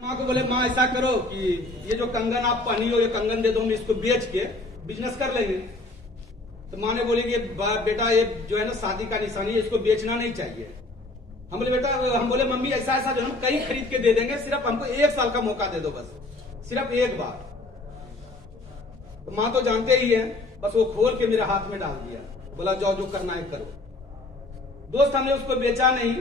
माँ को बोले माँ ऐसा करो कि ये जो कंगन आप पहनी हो ये कंगन दे दो, हम इसको बेच के बिजनेस कर लेंगे। तो माँ ने बोली कि बेटा ये जो है ना शादी का निशानी है, इसको बेचना नहीं चाहिए। हम बोले बेटा, हम बोले मम्मी ऐसा ऐसा जो हम कहीं खरीद के दे देंगे, सिर्फ हमको 1 साल का मौका दे दो, बस सिर्फ एक बार। तो माँ तो जानते ही है, बस वो खोल के मेरे हाथ में डाल दिया, बोला जाओ जो करना है करो। दोस्त हमने उसको बेचा नहीं,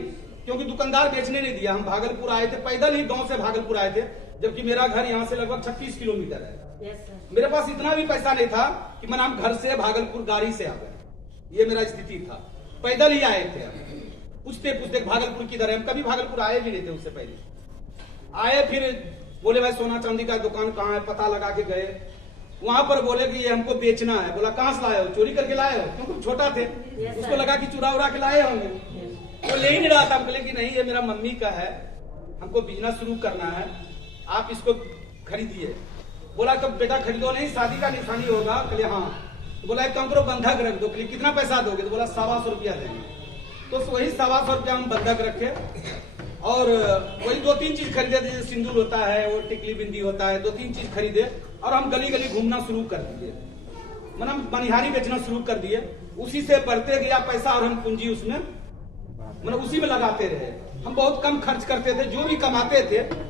क्योंकि दुकानदार बेचने नहीं दिया। हम भागलपुर आए थे, पैदल ही गांव से भागलपुर आए थे, जबकि मेरा घर यहाँ से लगभग 36 किलोमीटर है। मेरे पास इतना भी पैसा नहीं था कि मैं हम घर से भागलपुर गाड़ी से आ गए। ये मेरा स्थिति था, पैदल ही आए थे। पूछते पूछते भागलपुर किधर है, हम कभी भागलपुर आए भी नहीं थे उससे पहले। आए, फिर बोले भाई सोना चांदी का दुकान कहाँ है, पता लगा के गए। वहां पर बोले कि ये हमको बेचना है। बोला कहाँ से लाए हो, चोरी करके लाए हो? क्योंकि छोटा थे, उसको लगा कि चुरा उरा के लाए होंगे। वो ले ही नहीं रहा था। हम बोले कि नहीं ये मेरा मम्मी का है, हमको बिजनेस शुरू करना है, आप इसको खरीदिए। बोला तो बेटा खरीदो नहीं, शादी का निशानी होगा। कहले हाँ। तो बोला एक काम करो बंधक रख दो। कहले कितना पैसा दोगे? तो बोला 125 रुपया देंगे। तो वही 125 रुपया हम बंधक रखे और वही 2-3 चीज खरीदे, जैसे सिंदूर होता है और टिकली बिंदी होता है, 2-3 चीज खरीदे और हम गली गली घूमना शुरू कर दिए। मतलब मनिहारी बेचना शुरू कर दिए। उसी से बढ़ते गया पैसा और हम पूंजी उसमें मतलब उसी में लगाते रहे। हम बहुत कम खर्च करते थे, जो भी कमाते थे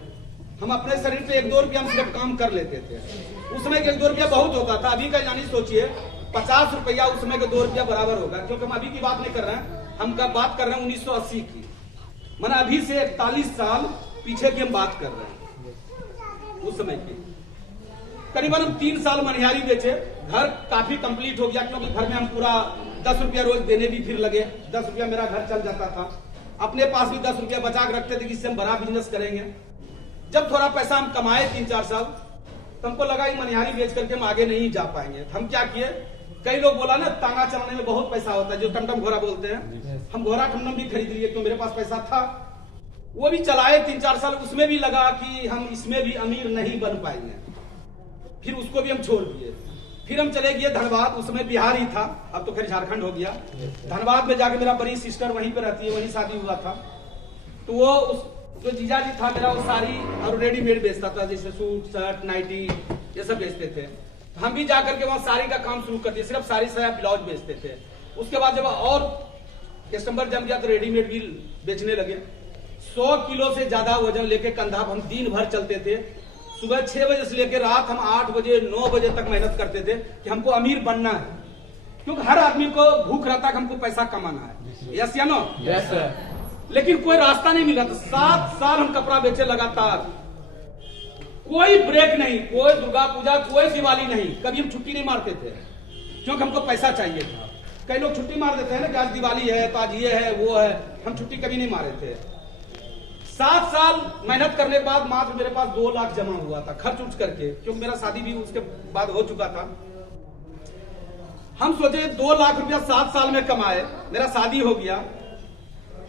हम अपने शरीर पे 1-2 रुपया हम सिर्फ काम कर लेते थे। उस समय के 1-2 रुपया बहुत होता था। अभी का यानी सोचिए 50 रुपया उस समय के 2 रुपया बराबर होगा, क्योंकि हम अभी की बात नहीं कर रहे हैं, हम कब बात कर रहे हैं 1980 की। मैंने अभी से 41 साल पीछे की हम बात कर रहे हैं। उस समय की करीबन हम 3 साल मनिहारी बेचे। घर काफी कंप्लीट हो गया, क्योंकि घर में हम पूरा 10 रुपया रोज देने भी फिर लगे। 10 रुपया मेरा घर चल जाता था। अपने पास भी 10 रुपया बचा के रखते थे कि इससे हम बड़ा बिजनेस करेंगे। जब थोड़ा पैसा हम कमाए 3-4 साल, तो हमको लगा कि मनिहारी बेच करके हम आगे नहीं जा पाएंगे। हम क्या किए, कई लोग बोला ना तांगा चलाने में बहुत पैसा होता है, जो टमटम घोड़ा बोलते हैं। हम घोड़ा टमटम भी खरीद लिए, क्यों मेरे पास पैसा था। वो भी चलाए 3-4 साल। उसमें भी लगा कि हम इसमें भी अमीर नहीं बन पाएंगे, फिर उसको भी हम छोड़ दिए। फिर हम चले गए धनबाद। उस समय बिहार ही था, अब तो खैर झारखंड हो गया। धनबाद में जाके मेरा बड़ी सिस्टर वहीं पे रहती है, वहीं शादी हुआ था। तो वो उस जो जीजा जी था मेरा, वो साड़ी और रेडीमेड बेचता था, जैसे सूट शर्ट नाइटी ये सब बेचते थे। हम भी जाकर के वहाँ साड़ी का काम शुरू कर दिया, सिर्फ साड़ी साया ब्लाउज बेचते थे। उसके बाद जब और कस्टमर जम गया तो रेडीमेड भी बेचने लगे। 100 किलो से ज्यादा वजन लेके कंधा हम दिन भर चलते थे। सुबह 6 बजे से लेकर रात हम 8 बजे 9 बजे तक मेहनत करते थे कि हमको अमीर बनना है, क्योंकि हर आदमी को भूख रहता है कि हमको पैसा कमाना है। यस या नो? Yes sir. लेकिन कोई रास्ता नहीं मिला था। 7 साल हम कपड़ा बेचे लगातार, कोई ब्रेक नहीं, कोई दुर्गा पूजा, कोई दिवाली नहीं, कभी हम छुट्टी नहीं मारते थे, क्योंकि हमको पैसा चाहिए था। कई लोग छुट्टी मार देते हैं ना कि आज दिवाली है तो आज ये है वो है, हम छुट्टी कभी नहीं मारे थे। 7 साल मेहनत करने के बाद मात्र मेरे पास 2 लाख जमा हुआ था, खर्च उठ करके, क्योंकि मेरा शादी भी उसके बाद हो चुका था। हम सोचे 2 लाख रुपया 7 साल में कमाए, मेरा शादी हो गया,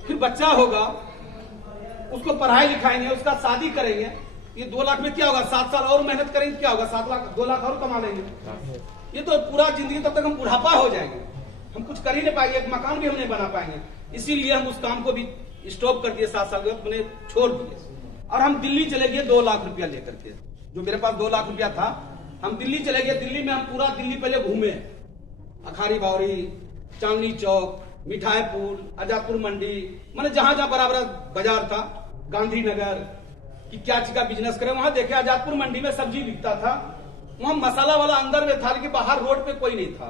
फिर बच्चा होगा, उसको पढ़ाई लिखाएंगे, उसका शादी करेंगे। ये 2 लाख में क्या होगा? 7 साल और मेहनत करेंगे क्या होगा? 7 लाख 2 लाख और कमा लेंगे। ये तो पूरा जिंदगी, तब तक हम बुढ़ापा हो जाएंगे, हम कुछ कर ही नहीं पाएंगे, एक मकान भी हम नहीं बना पाएंगे। इसीलिए हम उस काम को भी स्टॉप कर दिए। 7 साल के बाद मैंने छोड़ दिए और हम दिल्ली चले गए 2 लाख रुपया लेकर के। जो मेरे पास 2 लाख रुपया था, हम दिल्ली चले गए। दिल्ली में हम पूरा दिल्ली पहले घूमे, अखारी बावरी, चांदनी चौक, मिठाईपुर, आजादपुर मंडी, मैंने जहां जहां बराबर बाजार था, गांधीनगर, कि क्या चीज का बिजनेस करें। वहां देखे आजादपुर मंडी में सब्जी बिकता था, वहां मसाला वाला अंदर में था, लेकिन बाहर रोड पे कोई नहीं था।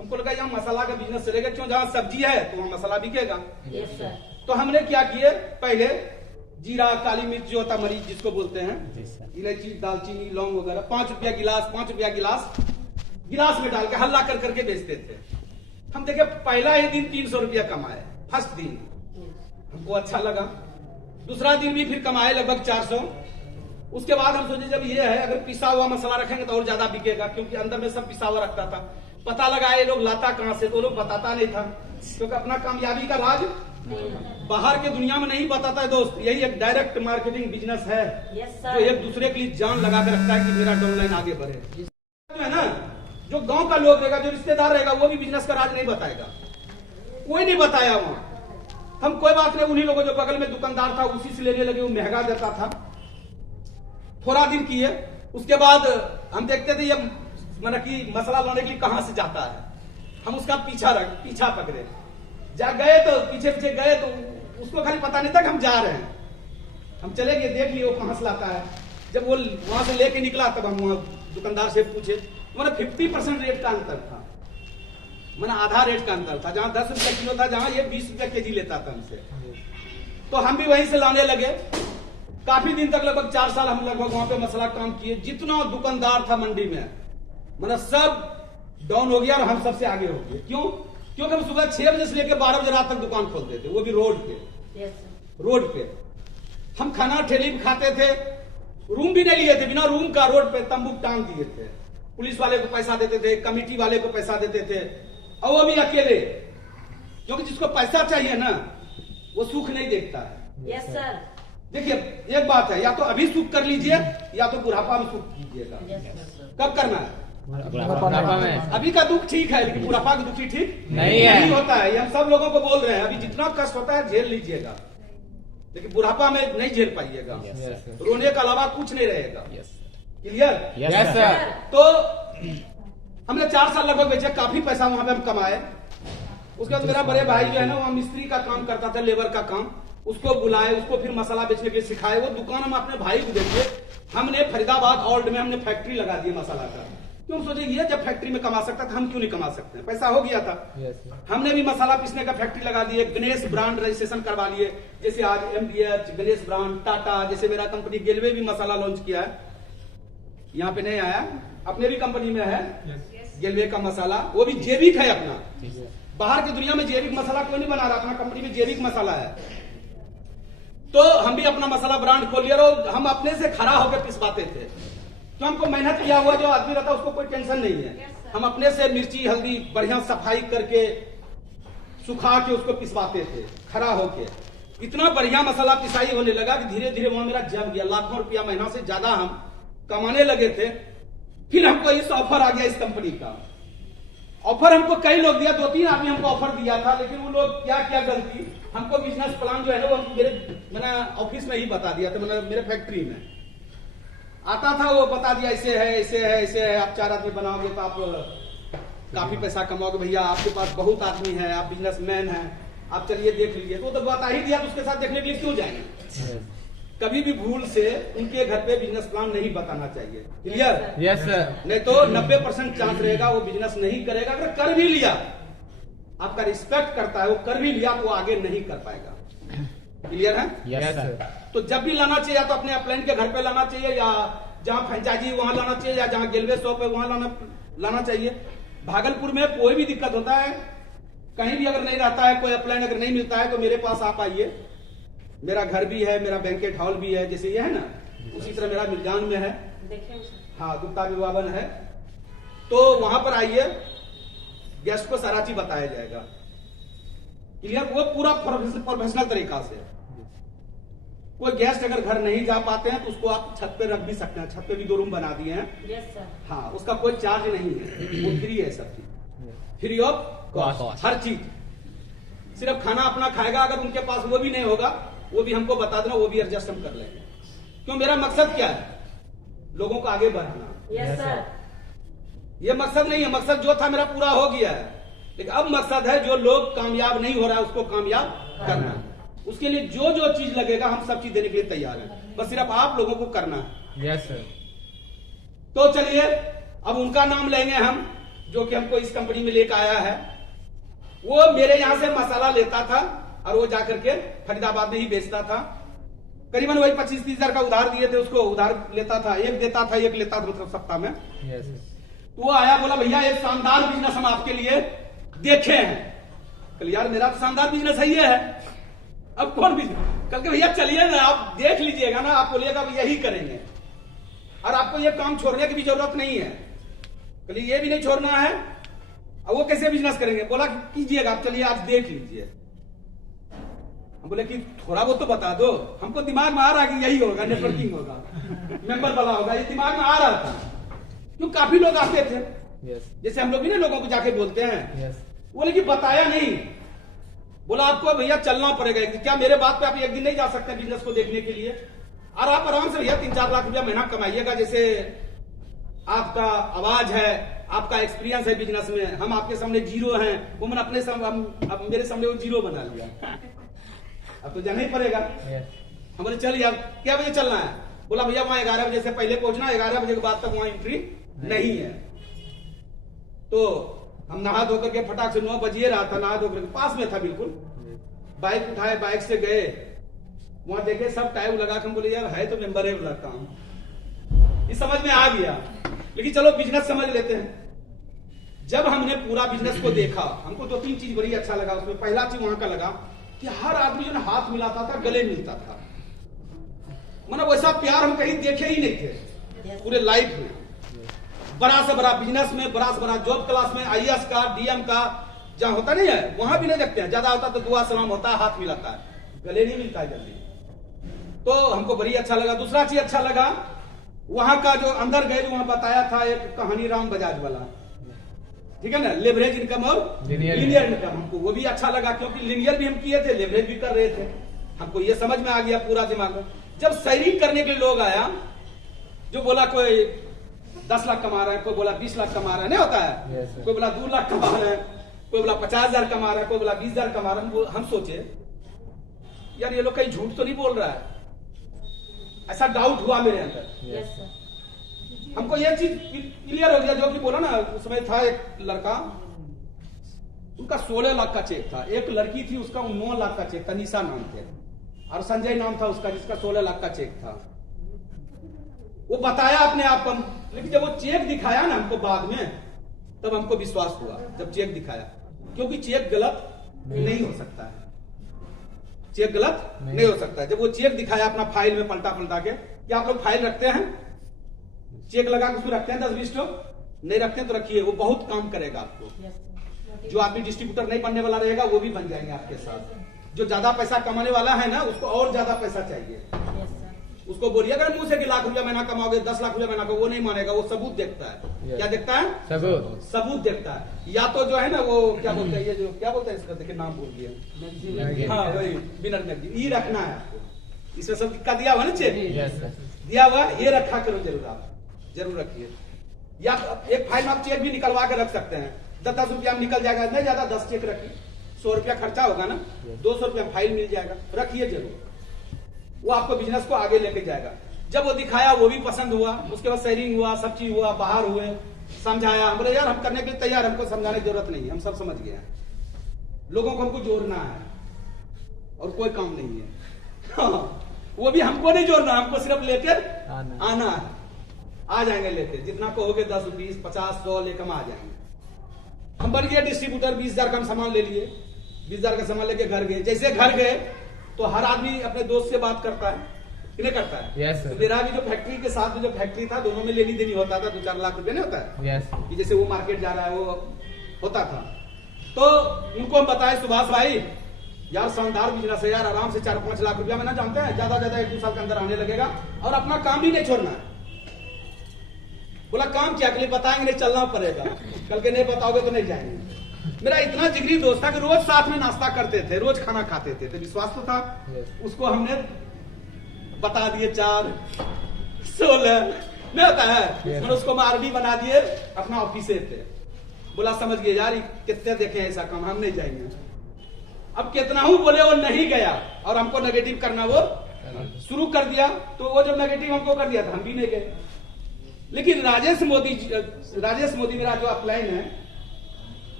हमको लगा यहाँ मसाला का बिजनेस चलेगा, क्यों जहाँ सब्जी है तो वहाँ मसाला बिकेगा। तो हमने क्या किए, पहले जीरा काली मिर्च जो होता मरीच जिसको बोलते हैं, इलायची दालचीनी लौंग वगैरह, 5 रुपया गिलास 5 रुपया गिलास में डाल के हल्ला कर करके बेचते थे। हम देखे पहला ही दिन 300 रुपया कमाए, फर्स्ट दिन हमको अच्छा लगा। दूसरा दिन भी फिर कमाए लगभग 400। उसके बाद हम सोचे जब ये है, अगर पिसा हुआ मसाला रखेंगे तो और ज्यादा बिकेगा, क्योंकि अंदर में सब पिसा हुआ रखता था। पता लगा ये लोग लाता कहां से, तो लोग बताता नहीं था, क्योंकि अपना कामयाबी का राज बाहर के दुनिया में नहीं बताता है दोस्त। यही एक डायरेक्ट मार्केटिंग बिजनेस है, जो एक दूसरे के लिए जान लगा के रखता है कि मेरा डाउनलाइन आगे बढ़े। जो है ना, जो गांव का लोग रहेगा, जो रिश्तेदार रहेगा, वो भी बिजनेस का राज नहीं बताएगा, कोई नहीं बताया वहां। हम कोई बात नहीं, उन्हीं लोगों जो बगल में दुकानदार था उसी से लेने लगे, वो महंगा देता था। थोड़ा दिन किए, उसके बाद हम देखते थे ये मतलब कि मसाला लाने के लिए कहां से जाता है, हम उसका पीछा पकड़े, जा गए तो पीछे पीछे गए तो उसको खाली पता नहीं था कि हम जा रहे हैं। हम चले गए, देख लिए वो कहां से लाता है। जब वो वहां से लेके निकला तब हम वहां दुकानदार से पूछे, मैंने 50% रेट का अंतर था, मैंने आधा रेट का अंतर था। जहां 10 रुपया किलो था, जहां ये 20 रुपया केजी लेता था हमसे। तो हम भी वहीं से लाने लगे। काफी दिन तक, लगभग 4 साल हम लगभग वहां पे मसाला काम किए। जितना दुकानदार था मंडी में, मतलब सब डाउन हो गया और हम सबसे आगे हो गए। क्यों? क्योंकि हम सुबह 6 बजे से लेकर 12 बजे रात तक दुकान खोलते थे, वो भी रोड पे। रोड पे हम खाना ठेली में खाते थे, रूम भी नहीं लिए थे, बिना रूम का रोड पे तंबू टांग दिए थे। पुलिस वाले को पैसा देते थे, कमेटी वाले को पैसा देते थे, और वो भी अकेले। क्योंकि जिसको पैसा चाहिए ना, वो सुख नहीं देखता है। Yes sir. देखिए एक बात है, या तो अभी सुख कर लीजिए या तो बुढ़ापा में सुख कीजिएगा। कब करना है? बुढ़ापा में। अभी का दुख ठीक है, लेकिन बुढ़ापा का दुख ठीक नहीं है। नहीं होता है। ये हम सब लोगों को बोल रहे हैं, अभी जितना कष्ट होता है झेल लीजिएगा, लेकिन बुढ़ापा में नहीं झेल पाइएगा। रोने के अलावा कुछ नहीं रहेगा। क्लियर? Yes sir. तो हमने 4 साल लगभग बेचे, काफी पैसा वहां पे हम कमाए। उसके बाद मेरा बड़े भाई जो है ना, वहां मिस्त्री का काम करता था, लेबर का काम, उसको बुलाए, उसको फिर मसाला बेचने के लिए सिखाए। वो दुकान हम अपने भाई को देंगे। हमने फरीदाबाद ओल्ड में हमने फैक्ट्री लगा दी मसाला का। क्यों? सोचे ये जब फैक्ट्री में कमा सकता था, हम क्यों नहीं कमा सकते? पैसा हो गया था। हमने भी मसाला पीसने का फैक्ट्री लगा दिए, गणेश ब्रांड रजिस्ट्रेशन करवा लिए। जैसे आज MDH, गणेश ब्रांड, टाटा, जैसे मेरा कंपनी गेलवे भी मसाला लॉन्च किया है। यहाँ पे नहीं आया, अपने भी कंपनी में है गेलवे का मसाला, वो भी जैविक है अपना। बाहर की दुनिया में जैविक मसाला कोई नहीं बना रहा, अपना कंपनी में जैविक मसाला है। तो हम भी अपना मसाला ब्रांड खोल लिया और हम अपने से खड़ा होकर पिसवाते थे। तो हमको मेहनत किया हुआ जो आदमी रहता है उसको कोई टेंशन नहीं है। हम अपने से मिर्ची हल्दी बढ़िया सफाई करके सुखा के उसको पिसवाते थे खड़ा होके। इतना बढ़िया मसाला पिसाई होने लगा कि धीरे धीरे वहां मेरा जम गया। लाखों रुपया महीना से ज्यादा हम कमाने लगे थे। फिर हमको इस ऑफर आ गया इस कंपनी का। ऑफर हमको कई लोग दिया, 2-3 आदमी हमको ऑफर दिया था, लेकिन वो लोग क्या क्या गलती, हमको बिजनेस प्लान जो है ना वो मैंने ऑफिस में ही बता दिया था। मैंने मेरे फैक्ट्री में आता था, वो बता दिया ऐसे है ऐसे है ऐसे है, आप 4 आदमी बनाओगे तो आप काफी पैसा कमाओगे भैया, आपके पास बहुत आदमी है, आप बिजनेसमैन हैं, आप चलिए देख लीजिए। तो बता ही दिया, तो उसके साथ देखने के लिए क्यों जाएंगे? कभी भी भूल से उनके घर पे बिजनेस प्लान नहीं बताना चाहिए। क्लियर? Yes sir. नहीं तो 90% चांस रहेगा वो बिजनेस नहीं करेगा। अगर कर भी लिया, आपका रिस्पेक्ट करता है, वो कर भी लिया तो वो आगे नहीं कर पाएगा। क्लियर है? Yes sir. तो जब भी लाना चाहिए, या तो अपने अपलाइन के घर पे लाना चाहिए, या जहां फ्रेंचाइजी वहां लाना चाहिए, या जहां गेलवे शॉप है वहां लाना चाहिए। भागलपुर में कोई भी दिक्कत होता है, कहीं भी अगर नहीं रहता है, कोई अपलाइन अगर नहीं मिलता है, तो मेरे पास आप आइए। मेरा घर भी है, मेरा बैंकेट हॉल भी है, जैसे ये है ना, उसी तरह मेरा मिर्जान में है। हाँ, गुप्ता विवाहन है। तो वहां पर आइए, गेस्ट को सारा चीज बताया जाएगा। क्लियर? वो पूरा प्रोफेशनल तरीका से। कोई गेस्ट अगर घर नहीं जा पाते हैं तो उसको आप छत पे रख भी सकते हैं। छत पे भी 2 रूम बना दिए हैं। Yes sir. हाँ, उसका कोई चार्ज नहीं है, वो फ्री है सब चीज, फ्री ऑफ कॉस्ट हर चीज। सिर्फ खाना अपना खाएगा, अगर उनके पास वो भी नहीं होगा वो भी हमको बता देना, वो भी एडजस्ट हम कर लेंगे। क्यों? मेरा मकसद क्या है? लोगों को आगे बढ़ाना। Yes sir. ये मकसद नहीं है, मकसद जो था मेरा पूरा हो गया है, लेकिन अब मकसद है जो लोग कामयाब नहीं हो रहा है उसको कामयाब करना। उसके लिए जो जो चीज लगेगा हम सब चीज देने के लिए तैयार हैं, बस सिर्फ आप लोगों को करना है। Yes sir. तो चलिए अब उनका नाम लेंगे हम, जो कि हमको इस कंपनी में लेकर आया है। वो मेरे यहां से मसाला लेता था और वो जाकर के फरीदाबाद में ही बेचता था। करीबन वही 25-30 हजार का उधार दिए थे उसको, उधार लेता था, एक देता था एक लेता था, मतलब सप्ताह में। यस। तो वो आया, बोला भैया एक शानदार बिजनेस हम आपके लिए देखे हैं। कल यार मेरा तो शानदार बिजनेस है, ये है। अब कौन बिजनेस? कल के भैया चलिए ना, आप देख लीजिएगा ना, आप बोलिएगा यही करेंगे और आपको ये काम छोड़ने की भी जरूरत नहीं है। कल ये भी नहीं छोड़ना है। अब वो कैसे बिजनेस करेंगे? बोला कीजिएगा आप, चलिए आज देख लीजिए। हम बोले कि थोड़ा बहुत तो बता दो, हमको दिमाग में आ रहा है कि यही होगा, नेटवर्किंग होगा, मेंबर वाला होगा, ये दिमाग में आ रहा था। क्यों? काफी लोग आते थे। जैसे हम लोग भी ना लोगों को जाके बोलते हैं। बोले कि बताया नहीं। बोला आपको भैया चलना पड़ेगा। क्या मेरे बात पे आप एक दिन नहीं जा सकते बिजनेस को देखने के लिए? और आप आराम से भैया 3-4 लाख रुपया महीना कमाइएगा। जैसे आपका आवाज है, आपका एक्सपीरियंस है बिजनेस में, हम आपके सामने जीरो हैं, वो मैंने अपने अब मेरे सामने वो जीरो बना लिया। अब तो जाना ही पड़ेगा। हम बोले चल यार क्या बजे चलना है? बोला भैया वहां 11 बजे से पहले पहुंचना, 11 बजे के बाद तक वहां एंट्री नहीं है। तो हम नहा धो करके फटाक से 9 बजे रहा था, नहा धो करके पास में था बिल्कुल, बाइक उठाए, बाइक से गए, वहां देखे सब टाइम लगा के, हम बोले यार है तो मेंबर है लगता हूं, ये समझ में आ गया। लेकिन चलो बिजनेस समझ लेते हैं। जब हमने पूरा बिजनेस को देखा, हमको 2-3 चीज बड़ी अच्छा लगा उसमें। पहला चीज वहां का लगा कि हर आदमी जो हाथ मिलाता था, गले मिलता था। मतलब वैसा प्यार हम कहीं देखे ही नहीं थे पूरे लाइफ में। बड़ा से बड़ा बिजनेस में, बड़ा से बड़ा जॉब क्लास में, IAS का, DM का जहां होता नहीं है वहां भी नहीं देखते हैं। ज्यादा होता तो दुआ सलाम होता है, हाथ मिलाता है, गले नहीं मिलता है जल्दी। तो हमको बड़ी अच्छा लगा। दूसरा चीज अच्छा लगा वहां का जो अंदर गए, जो वहां बताया था एक कहानी राम बजाज वाला, ठीक है ना, लेवरेज इनकम और लिनियर इनकम, हमको वो भी अच्छा लगा क्योंकि लिनियर भी हम किए थे, लेवरेज भी कर रहे थे। हमको ये समझ में आ गया पूरा दिमाग में। जब शेयरिंग करने के लिए लोग आया, जो बोला कोई 10 लाख कमा रहा है, कोई बोला 20 लाख कमा रहा है, नहीं होता है, कोई बोला 2 लाख कमा रहा है, कोई बोला 50,000 कमा रहा है, कोई बोला 20,000 कमा रहा है। हम सोचे यार ये लोग कहीं झूठ तो नहीं बोल रहा है, ऐसा डाउट हुआ मेरे अंदर। हमको ये चीज क्लियर हो गया, जो कि बोला ना उस समय था एक लड़का, उनका 16 लाख का चेक था, एक लड़की थी उसका 9 लाख का चेक था, निशा नाम थे, और संजय नाम था उसका, जिसका 16 लाख का चेक था। वो बताया अपने आप को, लेकिन जब वो चेक दिखाया ना हमको बाद में, तब हमको विश्वास हुआ जब चेक दिखाया, क्योंकि चेक गलत नहीं हो सकता है, चेक गलत नहीं हो सकता है। जब वो चेक दिखाया अपना फाइल में पलटा पलटा के, क्या आप लोग फाइल रखते हैं, चेक लगा के उसमें रखते हैं 10-20 लोग? नहीं रखते हैं तो रखिए, वो बहुत काम करेगा आपको। जो आदमी डिस्ट्रीब्यूटर नहीं बनने वाला रहेगा वो भी बन जाएंगे आपके साथ। जो ज्यादा पैसा कमाने वाला है ना, उसको और ज्यादा पैसा चाहिए। उसको बोलिए अगर मुंह से कि लाख रुपया महीना कमाओगे, 10 लाख रुपया महीना कमाओगे, वो नहीं मानेगा, वो सबूत देखता है। क्या देखता है? सबूत देखता है। या तो जो है ना वो क्या बोलते हैं, ये जो क्या बोलते हैं इसका, देखिए नाम भूल गया, हाँ वही बिनर मैगजीन, ये रखना है आपको। इसमें सब का दिया हुआ ना चेक, दिया हुआ, ये रखा करो जरूर, आप जरूर रखिए। या एक फाइल में आप चेक भी निकलवा के रख सकते हैं, 10-10 रुपया में निकल जाएगा, नहीं ज्यादा 10 चेक रखिए, 100 रुपया खर्चा होगा ना, 200 रुपया फाइल मिल जाएगा, रखिए जरूर, वो आपको बिजनेस को आगे लेके जाएगा। जब वो दिखाया वो भी पसंद हुआ, उसके बाद शेयरिंग हुआ, सब चीज हुआ, बाहर हुए, समझाया, बोले यार हम करने के लिए तैयार, हमको समझाने की जरूरत नहीं है, हम सब समझ गए हैं, लोगों को हमको जोड़ना है और कोई काम नहीं है। हाँ, वो भी हमको नहीं जोड़ना, हमको सिर्फ लेकर आना है। आ जाएंगे लेते, जितना कहोगे 10, 20, 50, 100 लेकर हम आ जाएंगे। हम बन गए डिस्ट्रीब्यूटर, 20,000 का हम सामान ले लिए, 20,000 का सामान लेके घर गए। जैसे घर गए तो हर आदमी अपने दोस्त से बात करता है, किन्हें करता है? yes, तो मेरा भी जो फैक्ट्री के साथ में जो फैक्ट्री था, दोनों में लेनी देनी होता था, 2-4 लाख रुपए नहीं होता है, yes. कि जैसे वो मार्केट जा रहा है वो होता था। तो उनको हम बताए सुभाष भाई यार शानदार बिजनेस है यार, आराम से 4-5 लाख रुपया में ना जानते हैं, ज्यादा 1-2 साल के अंदर आने लगेगा, और अपना काम भी नहीं छोड़ना है। बोला काम क्या के लिए बताएंगे, नहीं चलना पड़ेगा, कल के नहीं बताओगे तो नहीं जाएंगे। मेरा इतना जिगरी दोस्त था कि रोज साथ में नाश्ता करते थे, रोज खाना खाते थे, तो विश्वास तो था। उसको हमने बता दिए 4-16 नहीं होता है, मैंने उसको RD बना दिए, अपना ऑफिस थे। बोला समझ गए यार कितने देखे ऐसा काम, हम नहीं जाएंगे। अब कितना हूं बोले वो नहीं गया, और हमको नेगेटिव करना वो शुरू कर दिया। तो वो जब नेगेटिव हमको कर दिया था, हम भी नहीं गए। लेकिन राजेश मोदी मेरा जो अपलाइन है,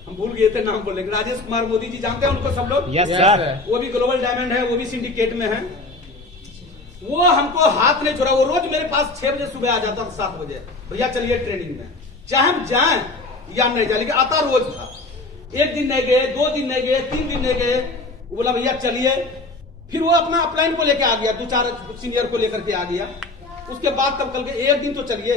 हम भूल गए थे नाम बोलेंगे, राजेश कुमार मोदी जी जानते हैं उनको सब लोग? Yes sir. वो भी ग्लोबल डायमंड है, वो भी सिंडिकेट में है। वो हमको हाथ नहीं छोड़ा, वो रोज मेरे पास 6 बजे सुबह आ जाता था, 7 बजे, भैया चलिए ट्रेनिंग में, चाहे हम जाएं या नहीं जाए, लेकिन आता रोज था। 1 दिन नहीं गए, 2 दिन नहीं गए, 3 दिन नहीं गए, वो बोला भैया चलिए। फिर वो अपना अपलाइन को लेके आ गया, 2-4 सीनियर को लेकर के आ गया। उसके बाद तब कल के 1 दिन तो चलिए,